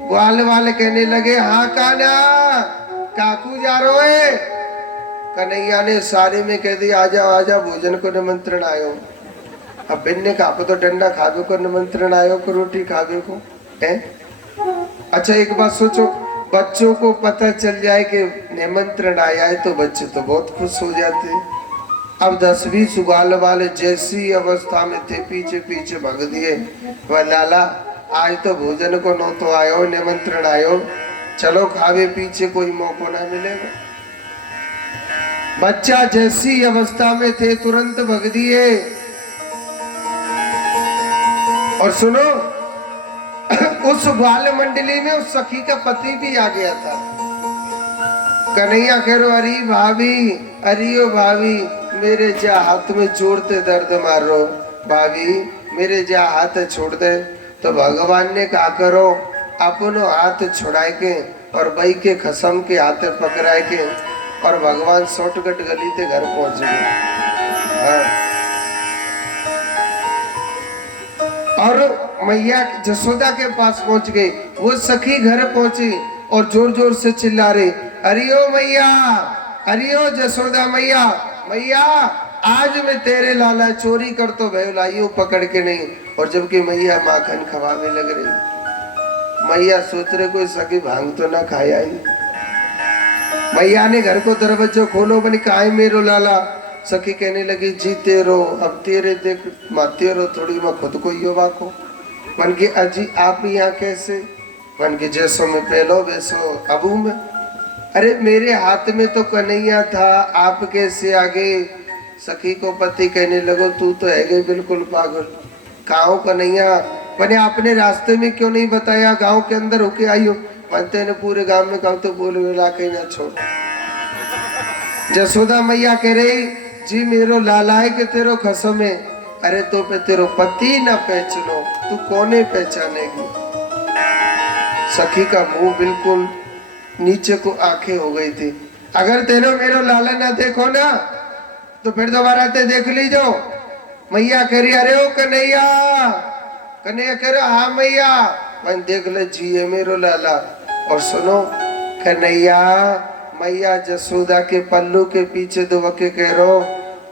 ग्वाल वाले कहने लगे हाँ काना काकू जा रहे है। कन्हैया ने सारे में कह दिया आजा आजा भोजन को निमंत्रण आयो। अब बिन ने कहा तो डंडा खावे को निमंत्रण आयो को रोटी खावे को है। अच्छा एक बात सोचो, बच्चों को पता चल जाए कि निमंत्रण आया है तो बच्चे तो बहुत खुश हो जाते हैं। अब 10-20 ग्वाल वाले जैसी अवस्था में थे पीछे पीछे भाग दिए, वह लाला आज तो भोजन को नो तो आयो निमंत्रण आयो, चलो खावे पीछे कोई मौका ना मिलेगा। बच्चा जैसी अवस्था में थे तुरंत भग दिए। और सुनो उस ग्वाल मंडली में उस सखी का पति भी आ गया था। कन्हैया कह रो अरे भाभी अरियो भाभी मेरे जा हाथ में जोड़ते दर्द मार रो, भाभी मेरे जा हाथ छोड़ दे। तो भगवान ने कहा करो अपनो हाथ छुड़ाए के और बई के खसम के हाथ पकड़ाए के, और भगवान शॉर्टकट गली से घर पहुंच गए। हाँ। और मैया जसोदा के पास पहुंच गई। वो सखी घर पहुंची और जोर जोर से चिल्ला रही अरियो मैया अरियो जसोदा मैया मैया आज मैं तेरे लाला चोरी कर तो भय लाइयो पकड़ के नहीं। और जबकि मैया माखन खवाने लग रही। मैया सोच रहे कोई सखी भांग तो ना खाया ही। मैया ने घर को दरवाजा खोलो बनी काहे मेरो लाला। सखी कहने लगी जी तेरो अब तेरे देख माते रो थोड़ी मैं खुद को युवा को मन के अजी आप यहाँ कैसे। मन के जैसो में पहलो वैसो अबू में। अरे मेरे हाथ में तो कन्हैया था आप कैसे आगे। सखी को पति कहने लगो तू तो है गई बिल्कुल पागल। गाँव कन्हैया बने आपने रास्ते में क्यों नहीं बताया, गांव के अंदर होके आई हो। बनते ने पूरे गांव में कहा तो बोल के ना छोड़। जसोदा मैया कह रही जी मेरो लाला है कि तेरो खसम है। अरे तो पे तेरो पति न पहचानो तू कौने पहचानेगी। सखी का मुंह बिल्कुल नीचे को आंखें हो गई थी। अगर तेरो मेरो लाला ना देखो ना तो फिर दोबारा ते देख लीजो। मैया कह रही अरे ओ कन्हैया। कन्हैया कह रहा हाँ मैया। मैं देख ले जी है मेरो लाला। और सुनो कन्हैया मैया जसोदा के पल्लू के पीछे दुबक के कह रो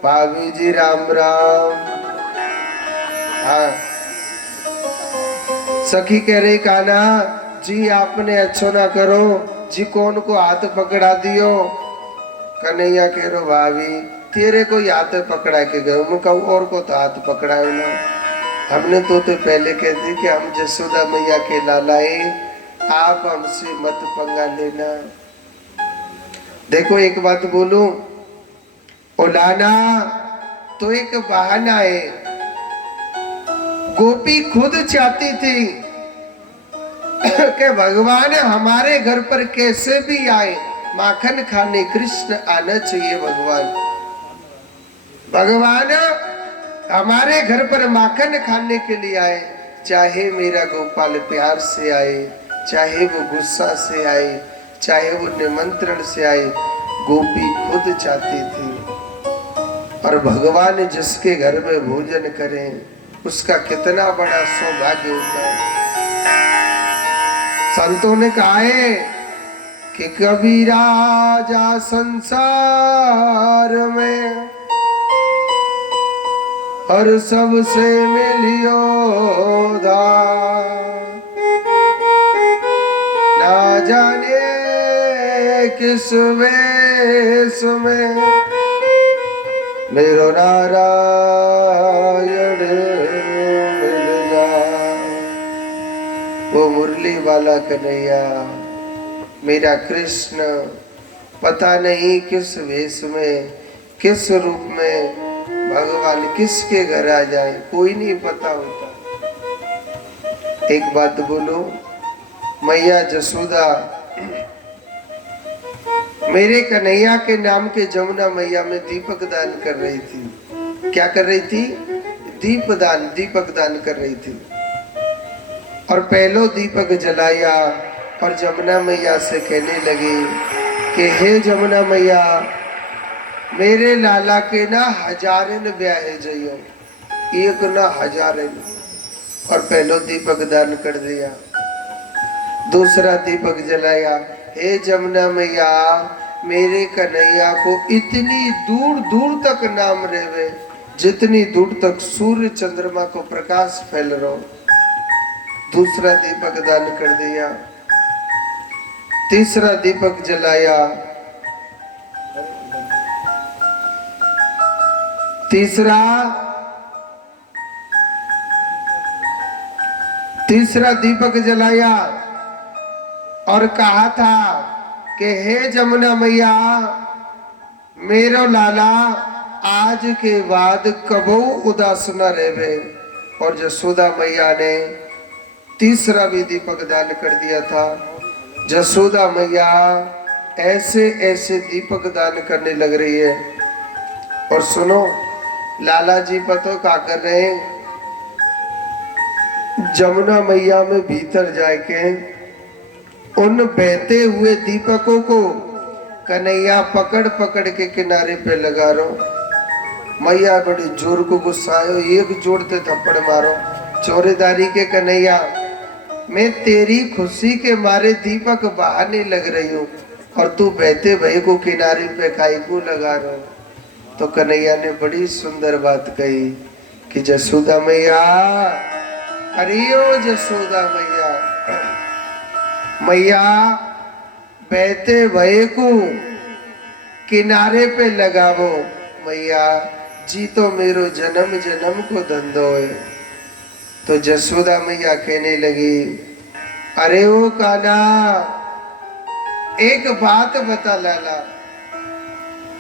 भाभी जी राम राम। हाँ सखी कह रही काना जी आपने अच्छो ना करो जी कौन को हाथ पकड़ा दियो। कन्हैया कह रो भाभी तेरे को हाथ पकड़ा के गए। मैं कहूँ और को तो हाथ पकड़ाए ना। हमने तो पहले कह दी कि हम जसोदा मैया के लालाए आप हमसे मत पंगा लेना। देखो एक बात बोलूं ओ लाना तो एक बहाना है। गोपी खुद चाहती थी कि भगवान हमारे घर पर कैसे भी आए माखन खाने कृष्ण आना चाहिए। भगवान हमारे घर पर माखन खाने के लिए आए, चाहे मेरा गोपाल प्यार से आए, चाहे वो गुस्सा से आए, चाहे वो निमंत्रण से आए। गोपी खुद चाहती थी। और भगवान जिसके घर में भोजन करें उसका कितना बड़ा सौभाग्य होता है। संतों ने कहा है कि कभी राजा संसार में और सबसे मिलियो ना जाने किस वेश में मेरो नारायण मिल जाए। वो मुरली वाला कन्हैया मेरा कृष्ण पता नहीं किस वेश में किस रूप में भगवान किसके घर आ जाए कोई नहीं पता होता। एक बात बोलो मैया जसोदा मेरे कन्हैया के नाम के जमुना मैया में दीपक दान कर रही थी। क्या कर रही थी? दीपक दान कर रही थी। और पहलो दीपक जलाया और जमुना मैया से कहने लगी कि हे जमुना मैया, मेरे लाला के ना हजारन ब्याहे जइयो, एक ना हजारन। और पहलो दीपक दान कर दिया। दूसरा दीपक जलाया, हे जमुना मैया, मेरे कन्हैया को इतनी दूर दूर तक नाम रेवे जितनी दूर तक सूर्य चंद्रमा को प्रकाश फैल रहा हो। दूसरा दीपक दान कर दिया। तीसरा दीपक जलाया। तीसरा दीपक जलाया और कहा था कि हे जमुना मैया, मेरो लाला आज के बाद कबो उदास न रहे। और यशोदा मैया ने तीसरा भी दीपक दान कर दिया था। यशोदा मैया ऐसे ऐसे दीपक दान करने लग रही है। और सुनो, लाला जी पतो क्या कर रहे हैं? जमुना मैया में भीतर जाके उन बहते हुए दीपकों को कन्हैया पकड़ पकड़ के किनारे पे लगा रहो। मैया बड़ी जोर को गुस्सायो, एक जोड़ते थप्पड़ मारो। चोरेदारी के कन्हैया, मैं तेरी खुशी के मारे दीपक बहाने लग रही हूँ और तू बहते भई को किनारे पे खाई को लगा रहा हो। तो कन्हैया ने बड़ी सुंदर बात कही कि जसोदा मैया, हरियो जसोदा मैया, मैया बहते भय को किनारे पे लगावो। मैया जी तो मेरो जन्म जन्म को धंधो है। तो जसोदा मैया कहने लगी, अरे ओ काना, एक बात बता लाला,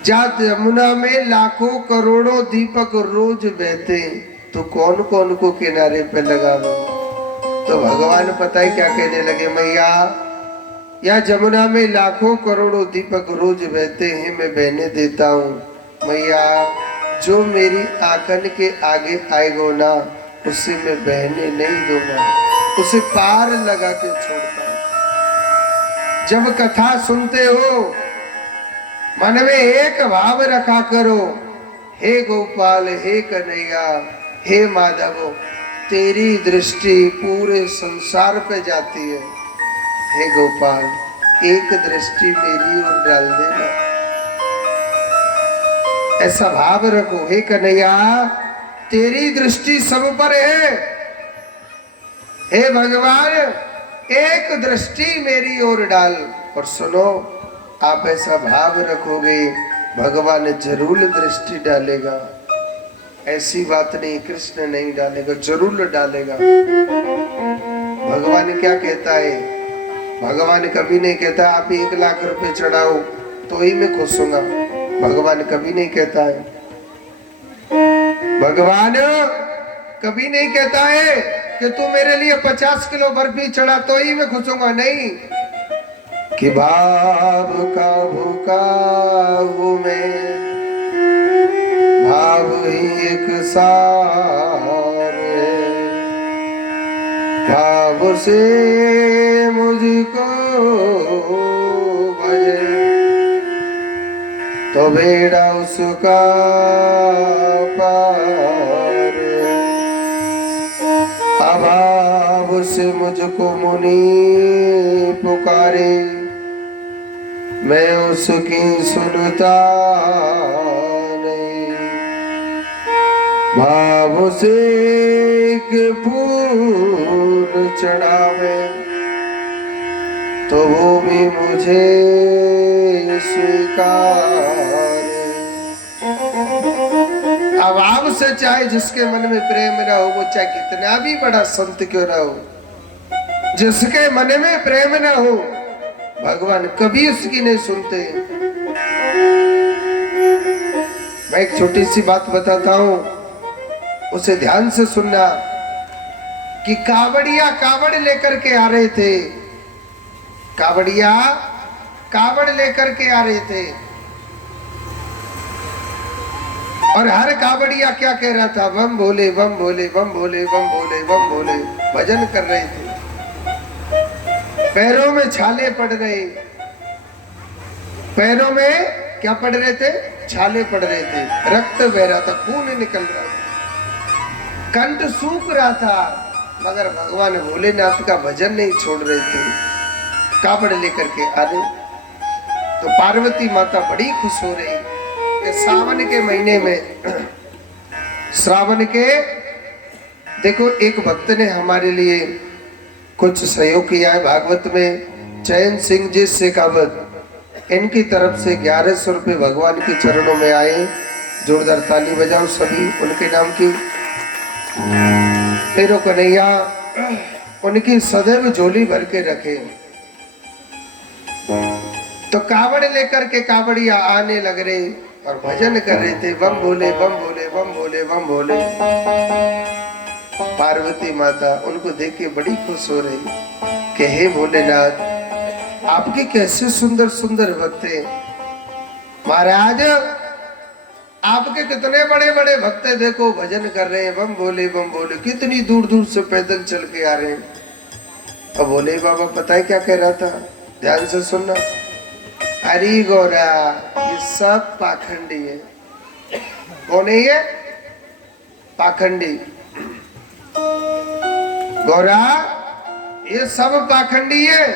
जा यमुना में लाखों करोड़ों दीपक रोज बहते, तो कौन कौन को किनारे पे लगावो। तो भगवान पता है क्या कहने लगे, मैया या जमुना में लाखों करोड़ों दीपक रोज बहते हैं, मैं बहने देता हूँ। मैया जो मेरी आंखन के आगे आएगो ना, उसे मैं बहने नहीं दूंगा, उसे पार लगा के छोड़ता हूँ। जब कथा सुनते हो मन में एक भाव रखा करो, हे गोपाल, हे कन्हैया, हे माधव, तेरी दृष्टि पूरे संसार पे जाती है। हे गोपाल, एक दृष्टि मेरी ओर डाल देना, ऐसा भाव रखो। हे कन्हैया, तेरी दृष्टि सब पर है। हे भगवान, एक दृष्टि मेरी ओर डाल। और सुनो, आप ऐसा भाव रखोगे, भगवान जरूर दृष्टि डालेगा। ऐसी बात नहीं कृष्ण नहीं डालेगा, जरूर डालेगा। भगवान क्या कहता है? भगवान कभी नहीं कहता आप 1 लाख रुपए चढ़ाओ तो ही मैं खुश हूंगा। भगवान कभी नहीं कहता है। भगवान कभी नहीं कहता है कि तू मेरे लिए 50 किलो बर्फी चढ़ा तो ही मैं खुश होऊंगा। नहीं, कि भाव का भूखा हूँ मैं, भाव ही एक सार है, भाव से मुझको भजे तो बेड़ा उसका पार। अभाव से मुझको मुनि पुकारे, मैं उसकी सुनता नहीं। भाव से एक फूल चढ़ावे तो वो भी मुझे स्वीकार। अभाव से चाहे जिसके मन में प्रेम न हो, वो चाहे कितना भी बड़ा संत क्यों न हो, जिसके मन में प्रेम न हो, भगवान कभी उसकी नहीं सुनते। मैं एक छोटी सी बात बताता हूं, उसे ध्यान से सुनना। कि कावड़िया कावड़ लेकर के आ रहे थे। कावड़िया कावड़ लेकर के आ रहे थे और हर कावड़िया क्या कह रहा था, बम भोले बम भोले बम भोले बम भोले बम भोले, भजन कर रहे थे। पैरों में छाले पड़ रहे, पैरों में क्या पड़ रहे थे, छाले पड़ रहे थे, रक्त बह रहा था, खून निकल रहा था, कंठ सूख रहा था, मगर भगवान भोलेनाथ का भजन नहीं छोड़ रहे थे, कावड़ लेकर के आ रहे। तो पार्वती माता बड़ी खुश हो रही कि सावन के महीने में, श्रावण के, देखो एक भक्त ने हमारे लिए कुछ सहयोग किया है भागवत में, चैन सिंह जी शेखावत, इनकी तरफ से 1100 रुपये भगवान के चरणों में आए। जोरदार ताली बजाओ सभी उनके नाम की। तेरो कन्हैया उनकी सदैव झोली भर के रखे। तो कावड़ लेकर के कावड़िया आने लग रहे और भजन कर रहे थे, बम भोले बम भोले बम भोले बम भोले। पार्वती माता उनको देख के बड़ी खुश हो रही कि हे भोलेनाथ, आपके कैसे सुंदर सुंदर भक्त हैं महाराज, आपके कितने बड़े बड़े भक्त हैं, देखो भजन कर रहे हैं, बम भोले बम भोले, कितनी दूर दूर से पैदल चल के आ रहे हैं। और भोले बाबा पता है क्या कह रहा था, ध्यान से सुनना। अरे गौरा, ये सब पाखंडी है। कौन है ये? पाखंडी। गौरा, ये सब पाखंडी है।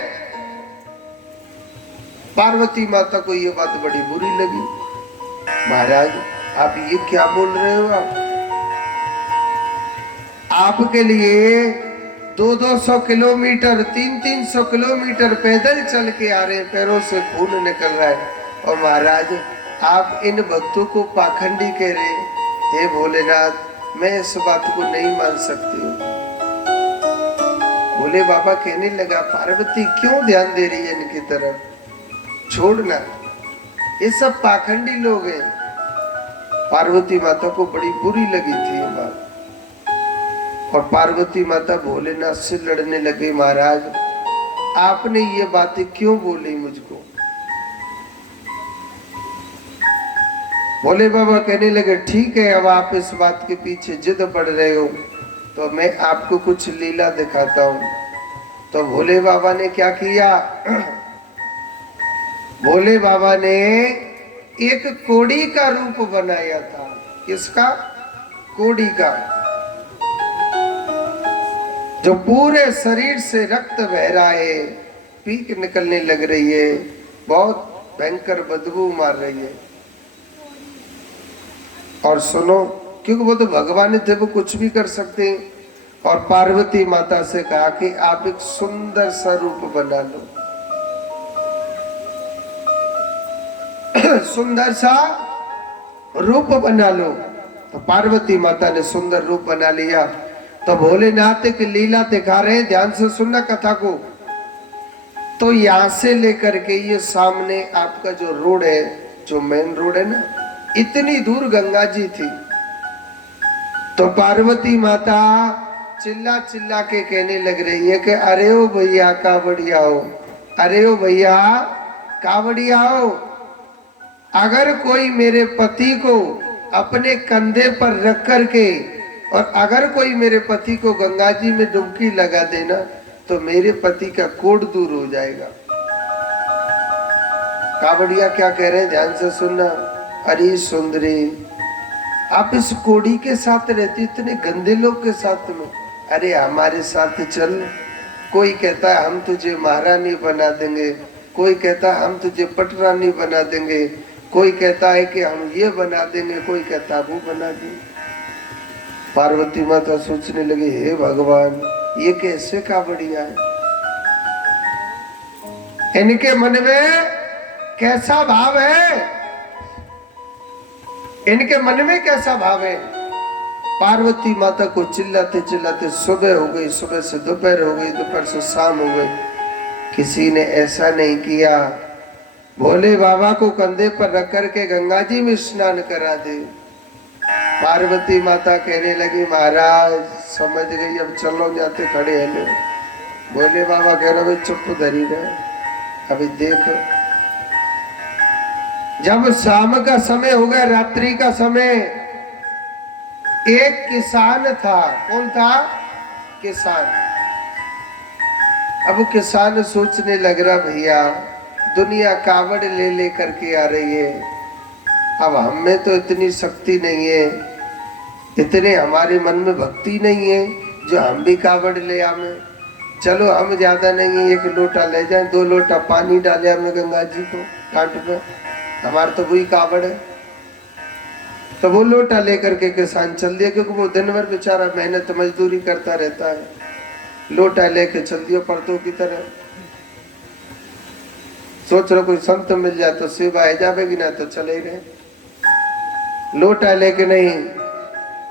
पार्वती माता को ये बात बड़ी बुरी लगी। महाराज, आप ये क्या बोल रहे हो? आपके लिए 200-200 किलोमीटर, 300-300 किलोमीटर पैदल चल के आ रहे हैं, पैरों से खून निकल रहा है, और महाराज आप इन भक्तों को पाखंडी कह रहे हैं। हे भोलेनाथ, मैं इस बात को नहीं मान सकती हूँ। भोले बाबा कहने लगा, पार्वती क्यों ध्यान दे रही है इनकी तरफ, छोड़ना, ये सब पाखंडी लोग हैं। पार्वती माता को बड़ी बुरी लगी थी ये बात, और पार्वती माता भोलेनाथ से लड़ने लगे। महाराज, आपने ये बातें क्यों बोली मुझको? भोले बाबा कहने लगे, ठीक है, अब आप इस बात के पीछे जिद पड़ रहे हो तो मैं आपको कुछ लीला दिखाता हूं। तो भोले बाबा ने क्या किया? भोले बाबा ने एक कोड़ी का रूप बनाया था। किसका? कोड़ी का, जो पूरे शरीर से रक्त बह रहा है, पीक निकलने लग रही है, बहुत भयंकर बदबू मार रही है। और सुनो, क्योंकि वो तो भगवान थे, वो कुछ भी कर सकते हैं। और पार्वती माता से कहा कि आप एक सुंदर सा रूप बना लो, सुंदर सा रूप बना लो। तो पार्वती माता ने सुंदर रूप बना लिया। तो भोलेनाथ की लीला दिखा रहे हैं, ध्यान से सुनना कथा को। तो यहां से लेकर के ये सामने आपका जो रोड है, जो मेन रोड है ना, इतनी दूर गंगा जी थी। तो पार्वती माता चिल्ला चिल्ला के कहने लग रही है कि अरे ओ भैया कावड़िया हो, अरे ओ भैया कावड़िया हो, अगर कोई मेरे पति को अपने कंधे पर रख करके, और अगर कोई मेरे पति को गंगा जी में डुबकी लगा देना, तो मेरे पति का कोढ़ दूर हो जाएगा। कावड़िया क्या कह रहे हैं, ध्यान से सुनना। अरे सुंदरी, आप इस कोड़ी के साथ रहती, इतने गंदे लोग के साथ में, अरे हमारे साथ चल। कोई कहता है हम तुझे महारानी बना देंगे, कोई कहता है हम तुझे पटरानी बना देंगे, कोई कहता है कि हम ये बना देंगे, कोई कहता है वो बना देंगे। पार्वती माता सोचने लगी, हे भगवान, ये कैसे कावड़िया है, इनके मन में कैसा भाव है, इनके मन में कैसा भाव है। पार्वती माता को चिल्लाते चिल्लाते सुबह हो गई, सुबह से दोपहर हो गई, दोपहर से शाम हो गई, किसी ने ऐसा नहीं किया। भोले बाबा को कंधे पर रख करके गंगा जी में स्नान करा दे। पार्वती माता कहने लगी, महाराज समझ गई, अब चलो, जाते खड़े हैं। भोले बाबा कह रहे, चुप धरी रहे, अभी देख जब शाम का समय हो गया, रात्रि का समय, एक किसान था। कौन था? किसान। अब किसान सोचने लग रहा, भैया दुनिया कावड़ ले ले करके आ रही है, अब हम में तो इतनी शक्ति नहीं है, इतने हमारे मन में भक्ति नहीं है जो हम भी कावड़ ले आवे। चलो हम ज्यादा नहीं है, एक लोटा ले जाए, 2 लोटा पानी डाले हमें गंगा जी को घाट पे, हमारा तो वही कावड़ है। तो वो लोटा लेकर के किसान चल दिया, क्योंकि वो दिन भर बेचारा मेहनत मजदूरी करता रहता है। लोटा लेके चल दिया पर्दों की तरह। सोच रहा कोई संत मिल जाए तो सेवा है जाएगी, ना तो चले रहे। लोटा लेके नहीं,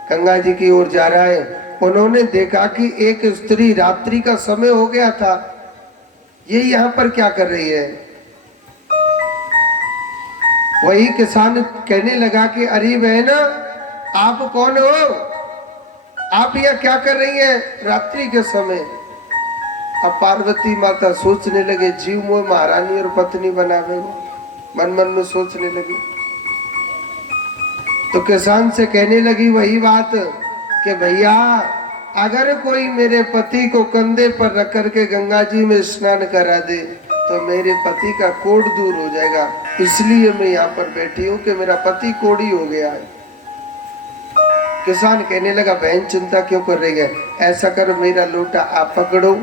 गंगा जी की ओर जा रहा है। उन्होंने देखा कि एक स्त्री, रात्रि का समय हो गया था, ये यहाँ पर क्या कर रही है। वही किसान कहने लगा कि अरे बहन, आप कौन हो, आप यह क्या कर रही हैं रात्रि के समय। अब पार्वती माता सोचने लगे, जीव मोह महारानी और पत्नी बनावे, मन मन में सोचने लगी। तो किसान से कहने लगी वही बात कि भैया अगर कोई मेरे पति को कंधे पर रख करके गंगा जी में स्नान करा दे तो मेरे पति का कोढ़ दूर हो जाएगा, इसलिए मैं यहाँ पर बैठी हूँ कि मेरा पति कोढ़ी हो गया है। किसान कहने लगा, बहन चिंता क्यों कर रही है, ऐसा कर मेरा लोटा आप पकड़ो।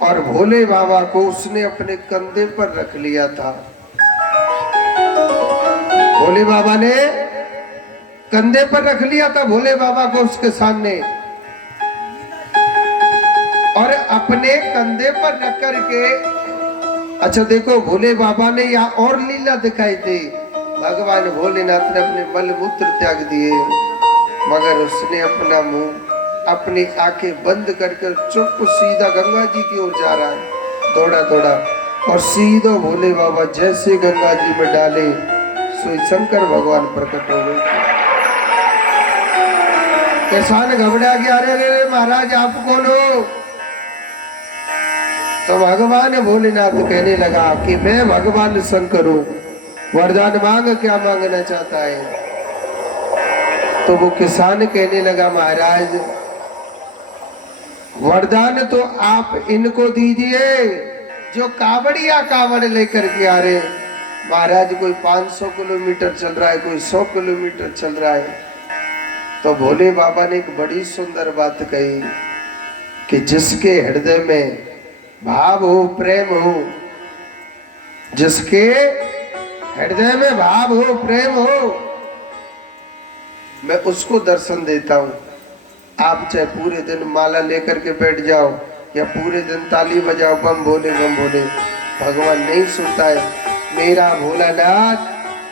और भोले बाबा को उसने अपने कंधे पर रख लिया था। भोले बाबा ने कंधे पर रख लिया था भोले बाबा को उसके सामने, और अपने कंधे पर रख करके, अच्छा देखो भोले बाबा ने यहाँ और लीला दिखाई थी। भगवान भोलेनाथ ने अपने मल मूत्र त्याग दिए, मगर उसने अपना मुंह, अपनी आंखें बंद करके चुप सीधा गंगा जी की ओर जा रहा है, दौड़ा दौड़ा, और सीधा भोले बाबा जैसे गंगा जी में डाले, सोई शंकर भगवान प्रकट हो गए। किसान घबरा गया, अरे महाराज आप कौन हो। तो भगवान भोलेनाथ कहने लगा कि मैं भगवान शंकर हूं, वरदान मांग, क्या मांगना चाहता है। तो वो किसान कहने लगा, महाराज वरदान तो आप इनको दीजिए जो कावड़िया कावड़ लेकर के आ रहे। महाराज कोई 500 किलोमीटर चल रहा है, कोई 100 किलोमीटर चल रहा है। तो भोले बाबा ने एक बड़ी सुंदर बात कही कि जिसके हृदय में भाव हो, प्रेम हो, जिसके हृदय में भाव हो, प्रेम हो, मैं उसको दर्शन देता हूं। आप चाहे पूरे दिन माला लेकर के बैठ जाओ या पूरे दिन ताली बजाओ, बम भोले बम भोले, भगवान नहीं सुनता है। मेरा भोलानाथ,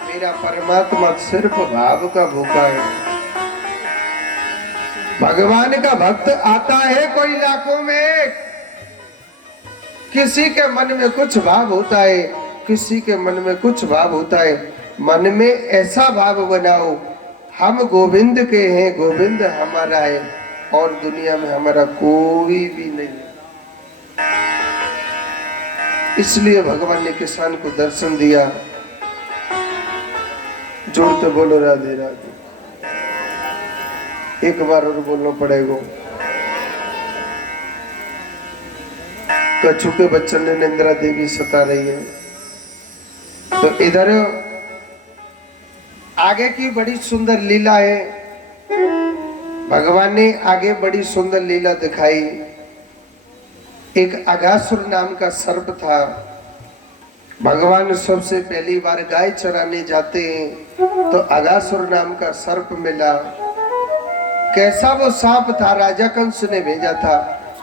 मेरा परमात्मा सिर्फ भाव का भूखा है। भगवान का भक्त आता है कोई लाखों में, किसी के मन में कुछ भाव होता है, किसी के मन में कुछ भाव होता है। मन में ऐसा भाव बनाओ, हम गोविंद के हैं, गोविंद हमारा है, और दुनिया में हमारा कोई भी नहीं है। इसलिए भगवान ने किसान को दर्शन दिया। जोड़ते बोलो राधे राधे। एक बार और बोलना पड़ेगा। कछु के बच्चन ने निंद्रा देवी सता रही है। तो इधर आगे की बड़ी सुंदर लीला है। भगवान ने आगे बड़ी सुंदर लीला दिखाई। एक अघासुर नाम का सर्प था। भगवान सबसे पहली बार गाय चराने जाते हैं तो अघासुर नाम का सर्प मिला। कैसा वो सांप था, राजा कंस ने भेजा था।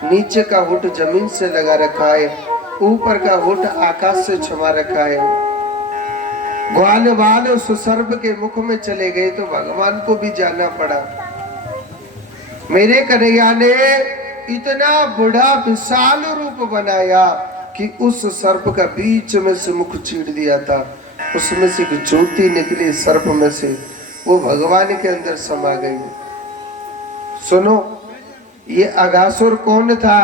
नीचे का होठ जमीन से लगा रखा है, ऊपर का होठ आकाश से छुपा रखा है। ग्वाल वाल उस सर्प के मुख में चले गए तो भगवान को भी जाना पड़ा। मेरे कन्हैया ने इतना बड़ा विशाल रूप बनाया कि उस सर्प का बीच में से मुख चीर दिया था। उसमें से एक ज्योति निकली सर्प में से, वो भगवान के अंदर समा गई। सुनो, ये अघासुर कौन था?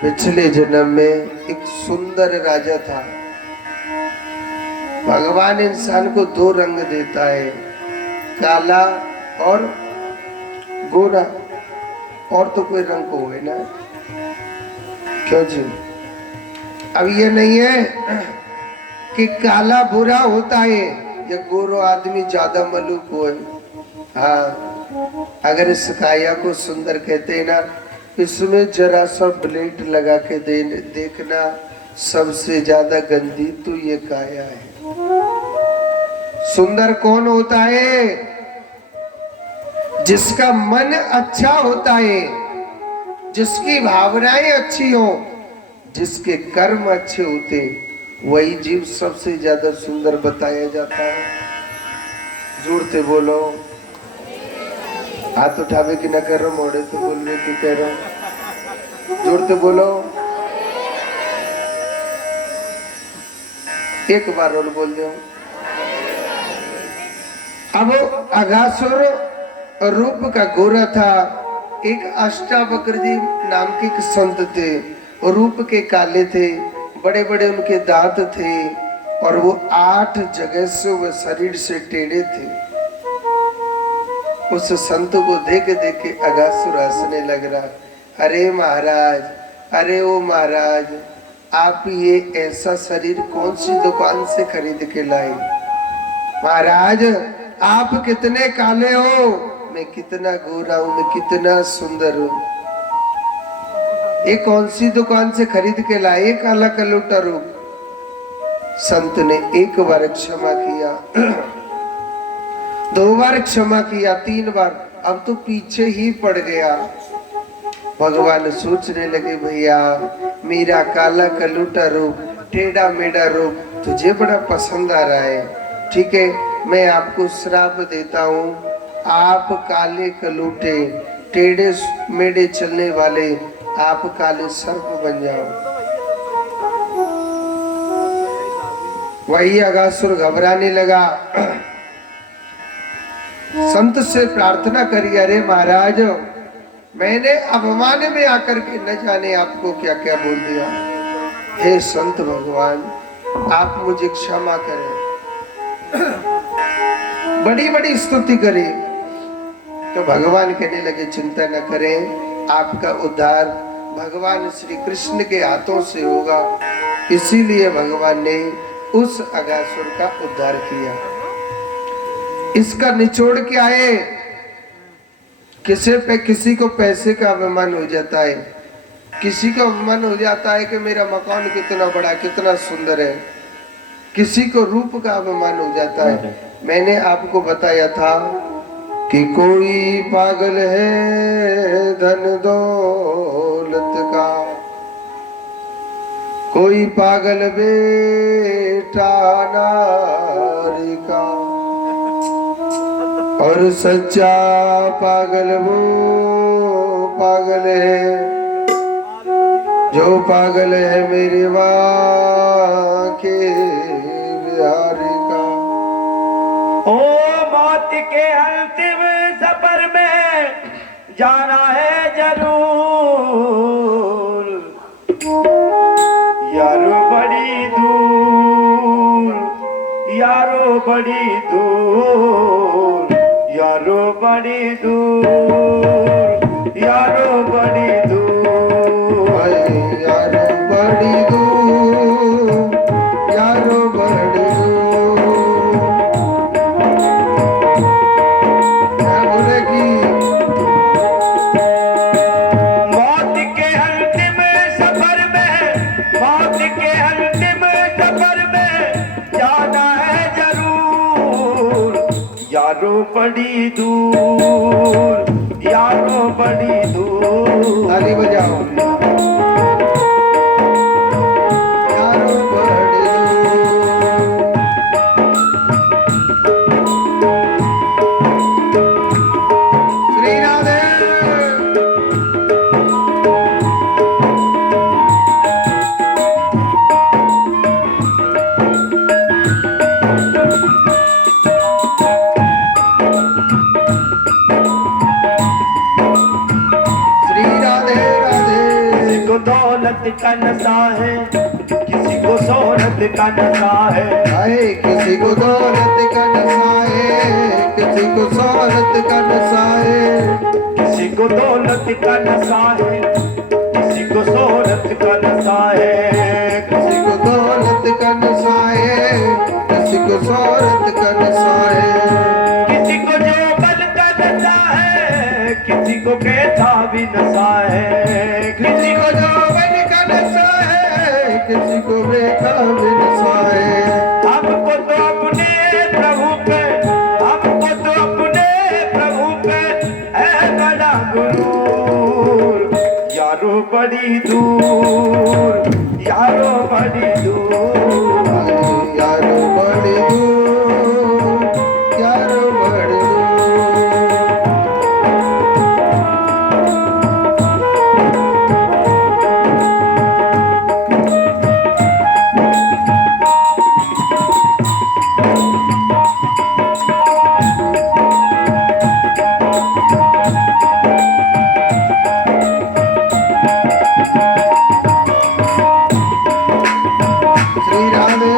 पिछले जन्म में एक सुंदर राजा था। भगवान इंसान को दो रंग देता है, काला और गोरा, और तो कोई रंग को है ना, क्यों जी? अब ये नहीं है कि काला बुरा होता है या गोरो आदमी ज्यादा मलूक हो। हाँ, अगर इस काया को सुंदर कहते हैं ना, इसमें जरा सा ब्लेड लगा के देखना, सबसे ज्यादा गंदी तो ये काया है। सुंदर कौन होता है? जिसका मन अच्छा होता है, जिसकी भावनाएं अच्छी हो, जिसके कर्म अच्छे होते, वही जीव सबसे ज्यादा सुंदर बताया जाता है। जोड़ते बोलो, हाथ उठावे की न कर रहा, मोड़े तो बोलने की कह रहा हूं। जोड़ते बोलो, एक बार और बोल दो। अब अगासुर रूप का गोरा था, एक अष्टावक्र जी नाम के एक संत थे, रूप के काले थे, बड़े बड़े उनके दांत थे, और वो 8 जगह से वह शरीर से टेढ़े थे। उस संत को देख देख के अगासुर हंसने लग रहा। अरे महाराज, अरे ओ महाराज, आप ये ऐसा शरीर कौन सी दुकान से खरीद के लाए? महाराज, आप कितने काले हो, मैं कितना गोरा हूं, मैं कितना सुंदर हूं। ये कौन सी दुकान से खरीद के लाए काला कलूटा रूप? संत ने एक बार क्षमा किया, 2 बार क्षमा किया, 3 बार, अब तो पीछे ही पड़ गया। भगवान सोचने लगे, भैया मेरा काला कलूटा रूप, टेढ़ा मेढ़ा रूप तुझे बड़ा पसंद आ रहा है। ठीक है, मैं आपको श्राप देता हूँ, आप काले कलूटे टेढ़े मेढ़े चलने वाले आप काले सर्प बन जाओ। वही अगासुर घबराने लगा, संत से प्रार्थना करी, अरे महाराज, मैंने अपमान में आकर के न जाने आपको क्या क्या बोल दिया। हे संत भगवान, आप मुझे क्षमा करें। बड़ी बड़ी स्तुति करी तो भगवान कहने लगे, चिंता न करें, आपका उद्धार भगवान श्री कृष्ण के हाथों से होगा। इसीलिए भगवान ने उस अगासुर का उद्धार किया। इसका निचोड़ क्या है? किसी को पैसे का अभिमान हो जाता है, किसी को अभिमान हो जाता है कि मेरा मकान कितना बड़ा, कितना सुंदर है, किसी को रूप का अभिमान हो जाता है। मैंने आपको बताया था कि कोई पागल है धन दौलत का, कोई पागल बेटा नारी का, और सच्चा पागल वो पागल है जो पागल है मेरे माँ के बिहारी का। ओ मौत के अंतिम सफर में जाना है जरूर, यारो बड़ी दूर, यारो बड़ी दूर, यारो बड़ी दूर, यारो बड़ी दूर, यारो बड़ी दूर, यारो बड़ी दूर। क्या बोलेगी? मौत के अंतिम सफर में, मौत के अंतिम सफर में जाना है जरूर, यारो बड़ी दूर, यारो बड़ी दूर। ताली बजाओ। यारो बड़ी दूर। श्री राधे। दौलत का नशा है, किसी को शोहरत दौलत का नशा है, हाय किसी को दौलत का नशा है, किसी को शोहरत का नशा है, किसी को दौलत का नशा है, किसी को शोहरत का नशा है, किसी को दौलत का नशा है, किसी को शोहरत का नशा है, किसी को जोबन का नशा है, किसी को कैसा भी नशा है, किसी को यौवन का नशा है, किसी को बेटा भी नशा है। हमको तो अपने प्रभु पे, हमको तो अपने प्रभु पे है बड़ा गुरूर, यारो बड़ी दूर, यारो बड़ी दूर, यारो बड़ी दूर, यारो बड़ी दूर। श्री राधे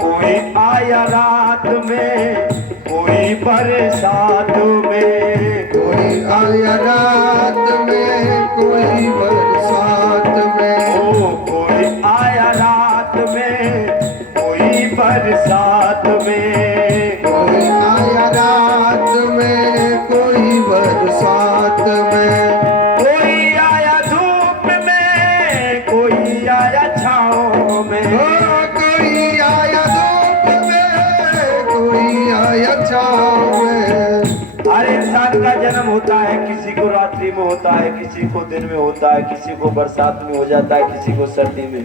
कोई आया रात में, कोई बरसात में, कोई आया रात में, कोई बरसात में, ओ कोई आया रात में, कोई बरसात में, कोई आया रात में, कोई बरसात में, कोई आया धूप में, कोई आया छाँव में, ओ कोई आया धूप में, कोई आया छाँव में। हर इंसान का जन्म होता है, किसी को रात्रि में होता है, किसी को दिन में होता है, किसी को बरसात में हो जाता है, किसी को सर्दी में,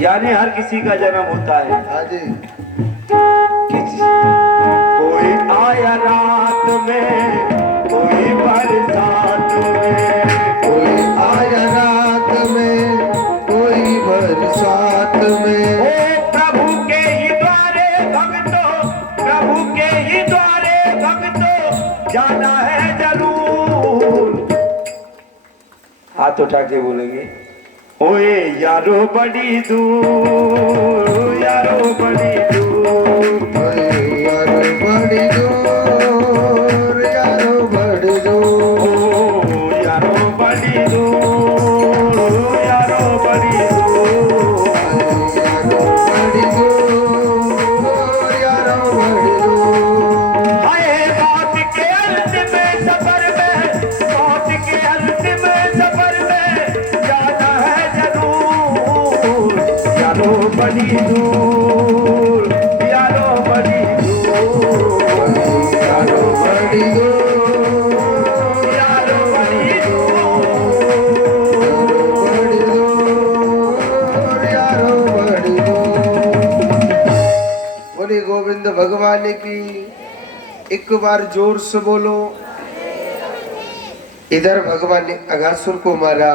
यानी हर किसी का जन्म होता है। हाँ जी, कोई आया रात में, कोई बरसात में, कोई आया रात में, कोई बरसात में। ओ प्रभु के ही द्वारे भक्तों, प्रभु के ही द्वारे भक्तों जाना है जरूर। हाथ उठा के बोलेंगे, ओए यारो बड़ी दूर, यारो बड़ी दूर, यारो बड़ी दूर, यारो बड़ी दूर, ओ यारो बड़ी दूर, यारो बड़ी दूर, यारो बड़ी दूर, यारो बड़ी दूर। आए मौत के अंतिम सफर में, मौत के अंतिम सफर में जाना है जरूर, यारो बड़ी दूर, यारो बड़ी दूर, यारो बड़ी दूर, यारो बड़ी बड़ी दूर, यारो बड़ी दूर। बोले गोविंद भगवान की। एक बार जोर से बोलो। इधर भगवान ने अघासुर को मारा,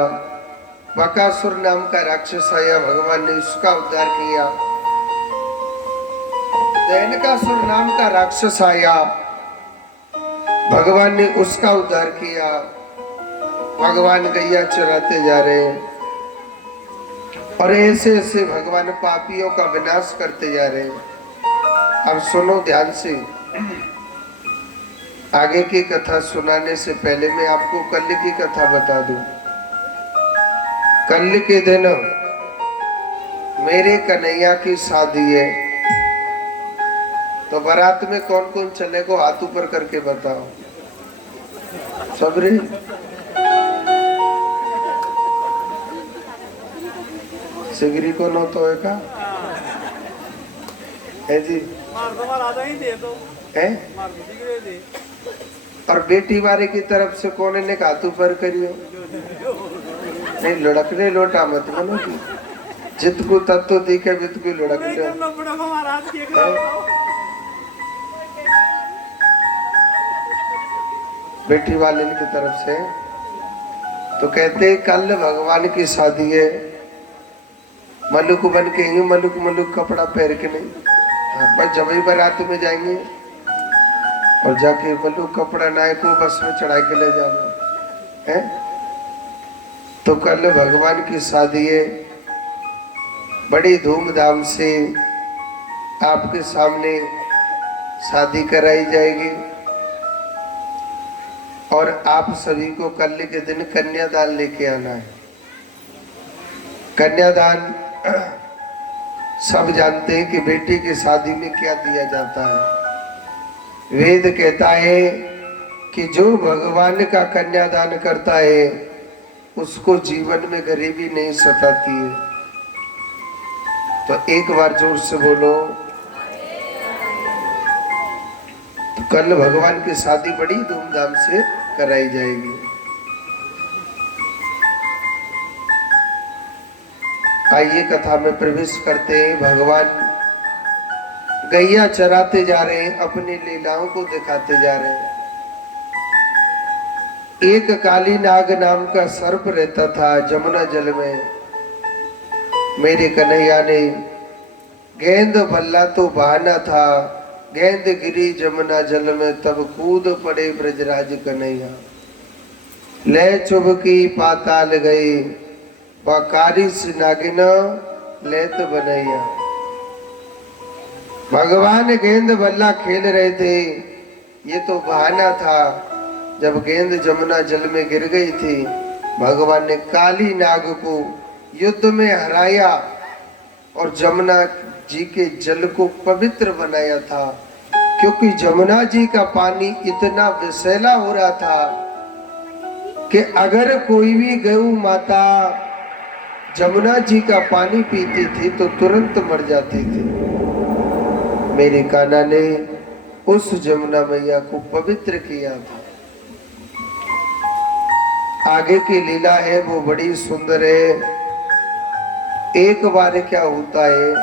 बकासुर नाम का राक्षस आया, भगवान ने उसका उद्धार किया। दैनकासुर नाम का राक्षस आया, भगवान ने उसका उद्धार किया। भगवान गैया चराते जा रहे हैं और ऐसे ऐसे भगवान पापियों का विनाश करते जा रहे हैं। अब सुनो ध्यान से। आगे की कथा सुनाने से पहले मैं आपको कल की कथा बता दूं। कल के दिन मेरे कन्हैया की शादी है, तो बारात में कौन कौन चले को हाथ ऊपर करके बताओ। सबरे सिगरी को नो तो है का है जी है। और बेटी वाले की तरफ से कौन ने हाथ ऊपर करियो। नहीं लुढ़कने लोटा मत बनो की जित को तत्व दिखे बित को लुढ़क बेटी वाले की तरफ से तो कहते कल भगवान की शादी है, मलुक बन के ही मलुक मलुक कपड़ा पहन के नहीं, हाँ, बस जब ही बारात में जाएंगे और जाके मलुक कपड़ा नाय को बस में चढ़ा के ले जाना है। तो कल भगवान की शादी है, बड़ी धूमधाम से आपके सामने शादी कराई जाएगी और आप सभी को कल के दिन कन्यादान लेके आना है। कन्यादान सब जानते हैं कि बेटी की शादी में क्या दिया जाता है। वेद कहता है कि जो भगवान का कन्यादान करता है उसको जीवन में गरीबी नहीं सताती है। तो एक बार जोर से बोलो। तो कल भगवान की शादी बड़ी धूमधाम से कराई जाएगी। आइए कथा में प्रवेश करते हैं। भगवान गैया चराते जा रहे हैं, अपनी लीलाओं को दिखाते जा रहे हैं। एक काली नाग नाम का सर्प रहता था जमुना जल में। मेरे कन्हैया ने गेंद बल्ला तो बहाना था, गेंद गिरी जमुना जल में तब कूद पड़े ब्रजराज कन्हैया। ले चुबकी पाताल गई बाकारी नागिन लेत बनैया। भगवान गेंद बल्ला खेल रहे थे, ये तो बहाना था। जब गेंद जमुना जल में गिर गई थी, भगवान ने काली नाग को युद्ध में हराया और जमुना जी के जल को पवित्र बनाया था। क्योंकि जमुना जी का पानी इतना विषैला हो रहा था कि अगर कोई भी गौ माता जमुना जी का पानी पीती थी तो तुरंत मर जाती थी। मेरे कान्हा ने उस जमुना मैया को पवित्र किया था। आगे की लीला है वो बड़ी सुंदर है। एक बार क्या होता है,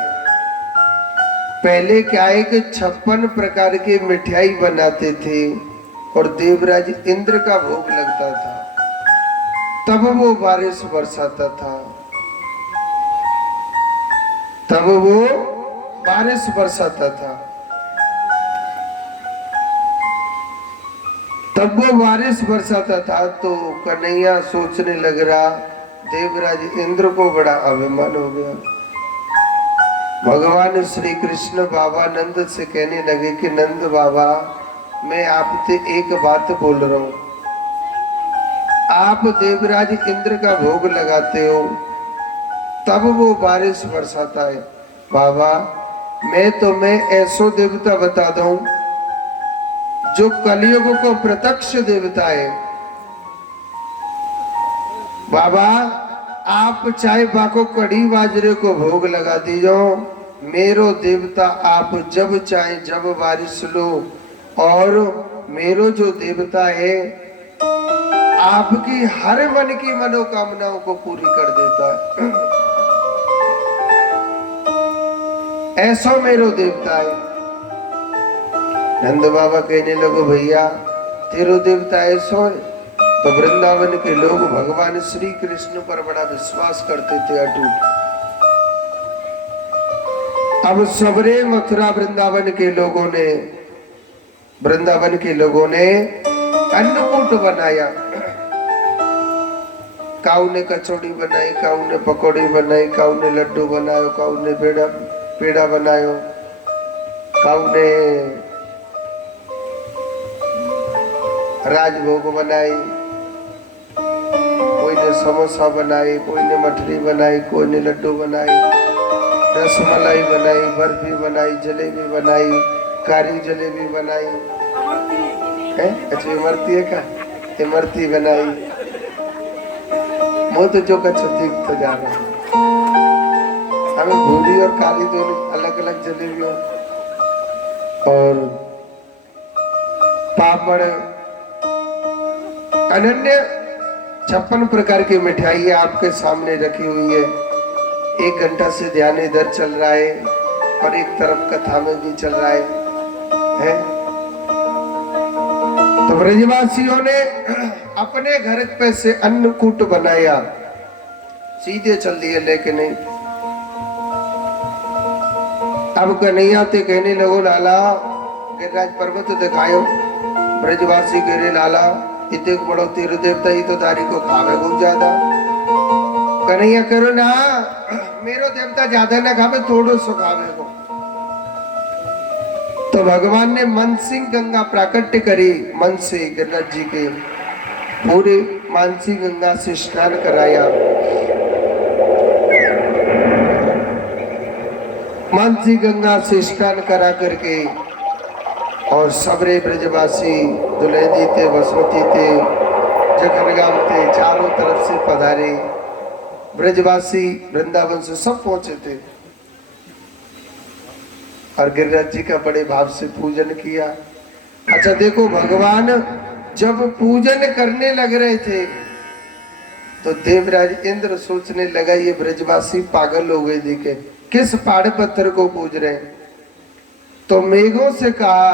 पहले क्या है कि 56 प्रकार की मिठाई बनाते थे और देवराज इंद्र का भोग लगता था, तब वो बारिश बरसाता था। तब वो बारिश बरसाता था। तब वो बारिश बरसाता था। तो कन्हैया सोचने लग रहा, देवराज इंद्र को बड़ा अभिमान हो गया। भगवान श्री कृष्ण बाबा नंद से कहने लगे कि नंद बाबा, मैं आपसे एक बात बोल रहा हूं। आप देवराज इंद्र का भोग लगाते हो तब वो बारिश बरसाता है। बाबा, मैं तुम्हें ऐसो देवता बता दूं जो कलयुग को प्रत्यक्ष देवता है। बाबा, आप चाहे बाको कड़ी बाजरे को भोग लगा दीजो, मेरो देवता आप जब चाहे जब बारिश लो, और मेरो जो देवता है आपकी हर मन की मनोकामनाओं को पूरी कर देता है। ऐसा मेरो देवता है। नंद बाबा कहने लगो, भैया तेरो देवता ऐसा है। तो वृंदावन के लोग भगवान श्री कृष्ण पर बड़ा विश्वास करते थे, अटूट। अब सबरे मथुरा वृंदावन के लोगों ने अन्नकूट बनाया। काऊ ने कचौड़ी बनाई, काऊ ने पकौड़ी बनाई, काऊ ने लड्डू बनायो, काऊ ने पेड़ा बनायो, काऊ ने राजभोग बनाई, कोई ने समोसा बनाई, कोई ने मठरी बनाई, कोई ने लड्डू बनाई, रसमलाई बनाई, बर्फी बनाई, जलेबी बनाई, कारी जलेबी बनाई है। अच्छा इमरती है का? इमरती बनाई। वो तो जो कच्छ दिख तो जा रहा है। हमें भूरी और काली दोनों अलग अलग जलेबियों और पापड़, अनन्य 56 प्रकार की मिठाई आपके सामने रखी हुई है। 1 घंटा से ध्यान इधर चल रहा है और एक तरफ कथा में भी चल रहा है? तो ब्रजवासियों ने अपने घर पे से अन्नकूट बनाया, सीधे चल दिए लेके नहीं। अब कन्हैया ते कहने लगो लाला गिरिराज पर्वत दिखायो। ब्रजवासी गिरे लाला इतने बड़ो तीर देवता ही तो तारी को खावे बहुत ज्यादा। कन्हैया करो ना मेरो देवता ज्यादा ना खावे थोड़ो सो खावे को। तो भगवान ने मन सिंह गंगा प्राकट्य करी, मन से गिरिराज जी के पूरे मानसी गंगा से स्नान कराया। मानसी गंगा से स्नान करा करके और सबरे ब्रजवासी दुलहनी थे, बसवती थे, जखनगाम थे, चारों तरफ से पधारे ब्रजवासी वृंदावन से सब पहुंचे थे और गिरिराज जी का बड़े भाव से पूजन किया। अच्छा देखो भगवान जब पूजन करने लग रहे थे तो देवराज इंद्र सोचने लगा ये ब्रजवासी पागल हो गए देखे किस पहाड़ पत्थर को पूज रहे हैं। तो मेघों से कहा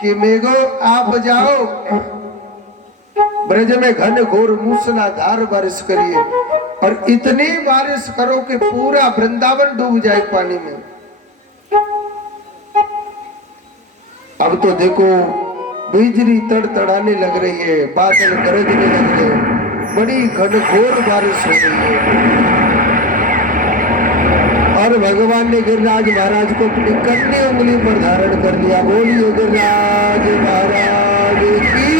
कि मेघो आप जाओ ब्रज में घन घोर मूसलाधार बारिश करिए और इतनी बारिश करो कि पूरा वृंदावन डूब जाए पानी में। अब तो देखो बिजली तड़तड़ाने लग रही है, बादल गरजने लग गए, बड़ी घनघोर बारिश हो रही है। और भगवान ने गिरिराज महाराज को अपनी कन्नी उंगली पर धारण कर लिया। बोलिए गिरिराज महाराज की।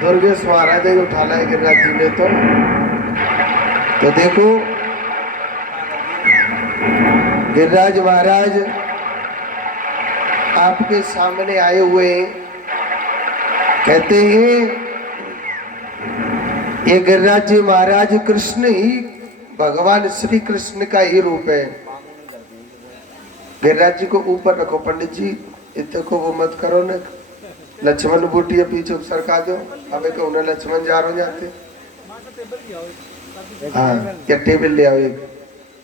दुर्गेश महाराज ने उठा लाया गिरिराज जी ने तो देखो गिरिराज महाराज आपके सामने आए हुए कहते हैं ये गिरिराज जी महाराज कृष्ण ही भगवान श्री कृष्ण का ही रूप है। गिरिराज जी को ऊपर रखो पंडित जी, इतने को वो मत करो ना। लक्ष्मण बूटिया पीछे सरका दो, हमें को उन्हें लक्ष्मण जा रहे जाते। हाँ या टेबल ले आओ एक,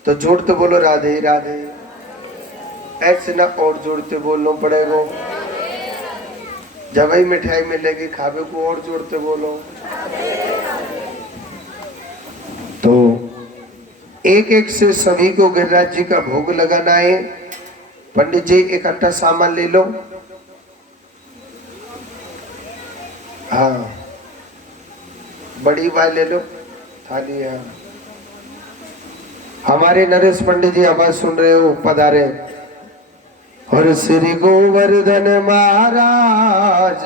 तो जोड़ते बोलो राधे राधे, ऐसे ना और जोड़ते बोलना पड़ेगा। जब ही मिठाई मिलेगी खावे को और जोड़ते बोलो। तो एक एक से सभी को गिरिराज जी का भोग लगाना है। पंडित जी इकट्ठा सामान ले लो। हाँ बड़ी बात ले लो, थाली है। हमारे नरेश पंडित जी आवाज सुन रहे हो, पधारे। और श्री गोवर्धन महाराज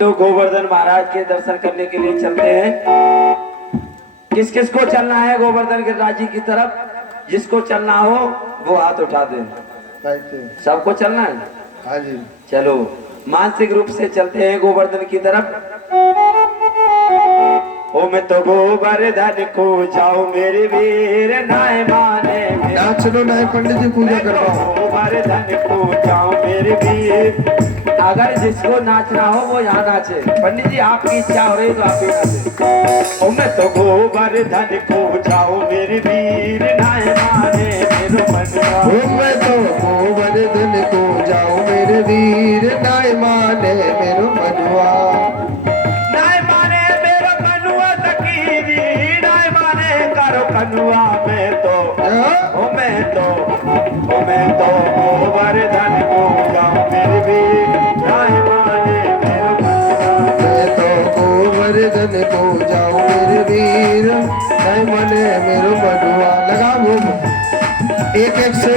तो गोवर्धन महाराज के दर्शन करने के लिए चलते हैं। किस किस को चलना है गोवर्धन गिरिराज जी की तरफ? जिसको चलना हो वो हाथ उठा दे। सबको चलना है? हाँ जी चलो मानसिक रूप से चलते हैं गोवर्धन की तरफ। ओ मैं तो गोवर्धन को जाऊं मेरे वीर नाय माने। नाच लो नाय पंडित जी पूजा करवाओ। गोवर्धन को जाऊं मेरे वीर। अगर जिसको नाचना हो वो यहाँ नाचे। पंडित जी आपकी इच्छा हो रही तो आप ही नाचे। ओ मैं तो गोवर्धन को जाऊं मेरे वीर नाय माने मेरो मनवा। ओ मैं तो गोवर्धन को जाऊं मेरे वीर नाय माने मेरो मनवा। नाय माने मेरो कनुआ तकीरी, नाय माने करो कनुआ। मैं तो गोवर्धन को जाऊं मेरे वीर नाय माने मेरो मनवा। मैं तो गोवर्धन को जाऊं मेरे वीर नाय माने मेरो मनवा। लगा भोग, एक एक से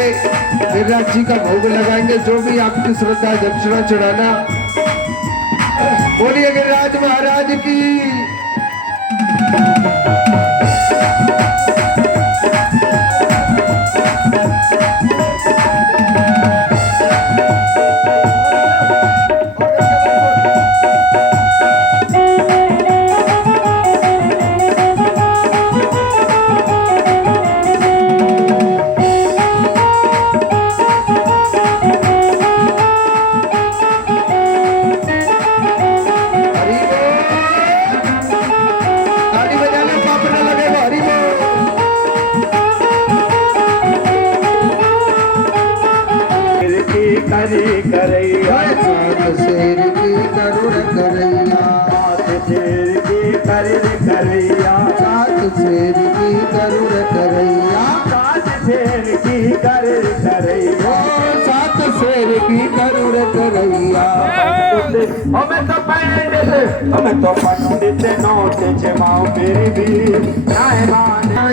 गिरिराज जी का भोग लगाएंगे। जो भी आपकी श्रद्धा दक्षिणा चढ़ाना। बोलिए गिरिराज महाराज की। करैया सात शेर की करुण करैया सात शेर की करुण करैया सात शेर की करुण करैया सात शेर की करुण करैया सात शेर की करुण करैया हमें तो पंडित नोट जमाओ मेरी भी नाय माने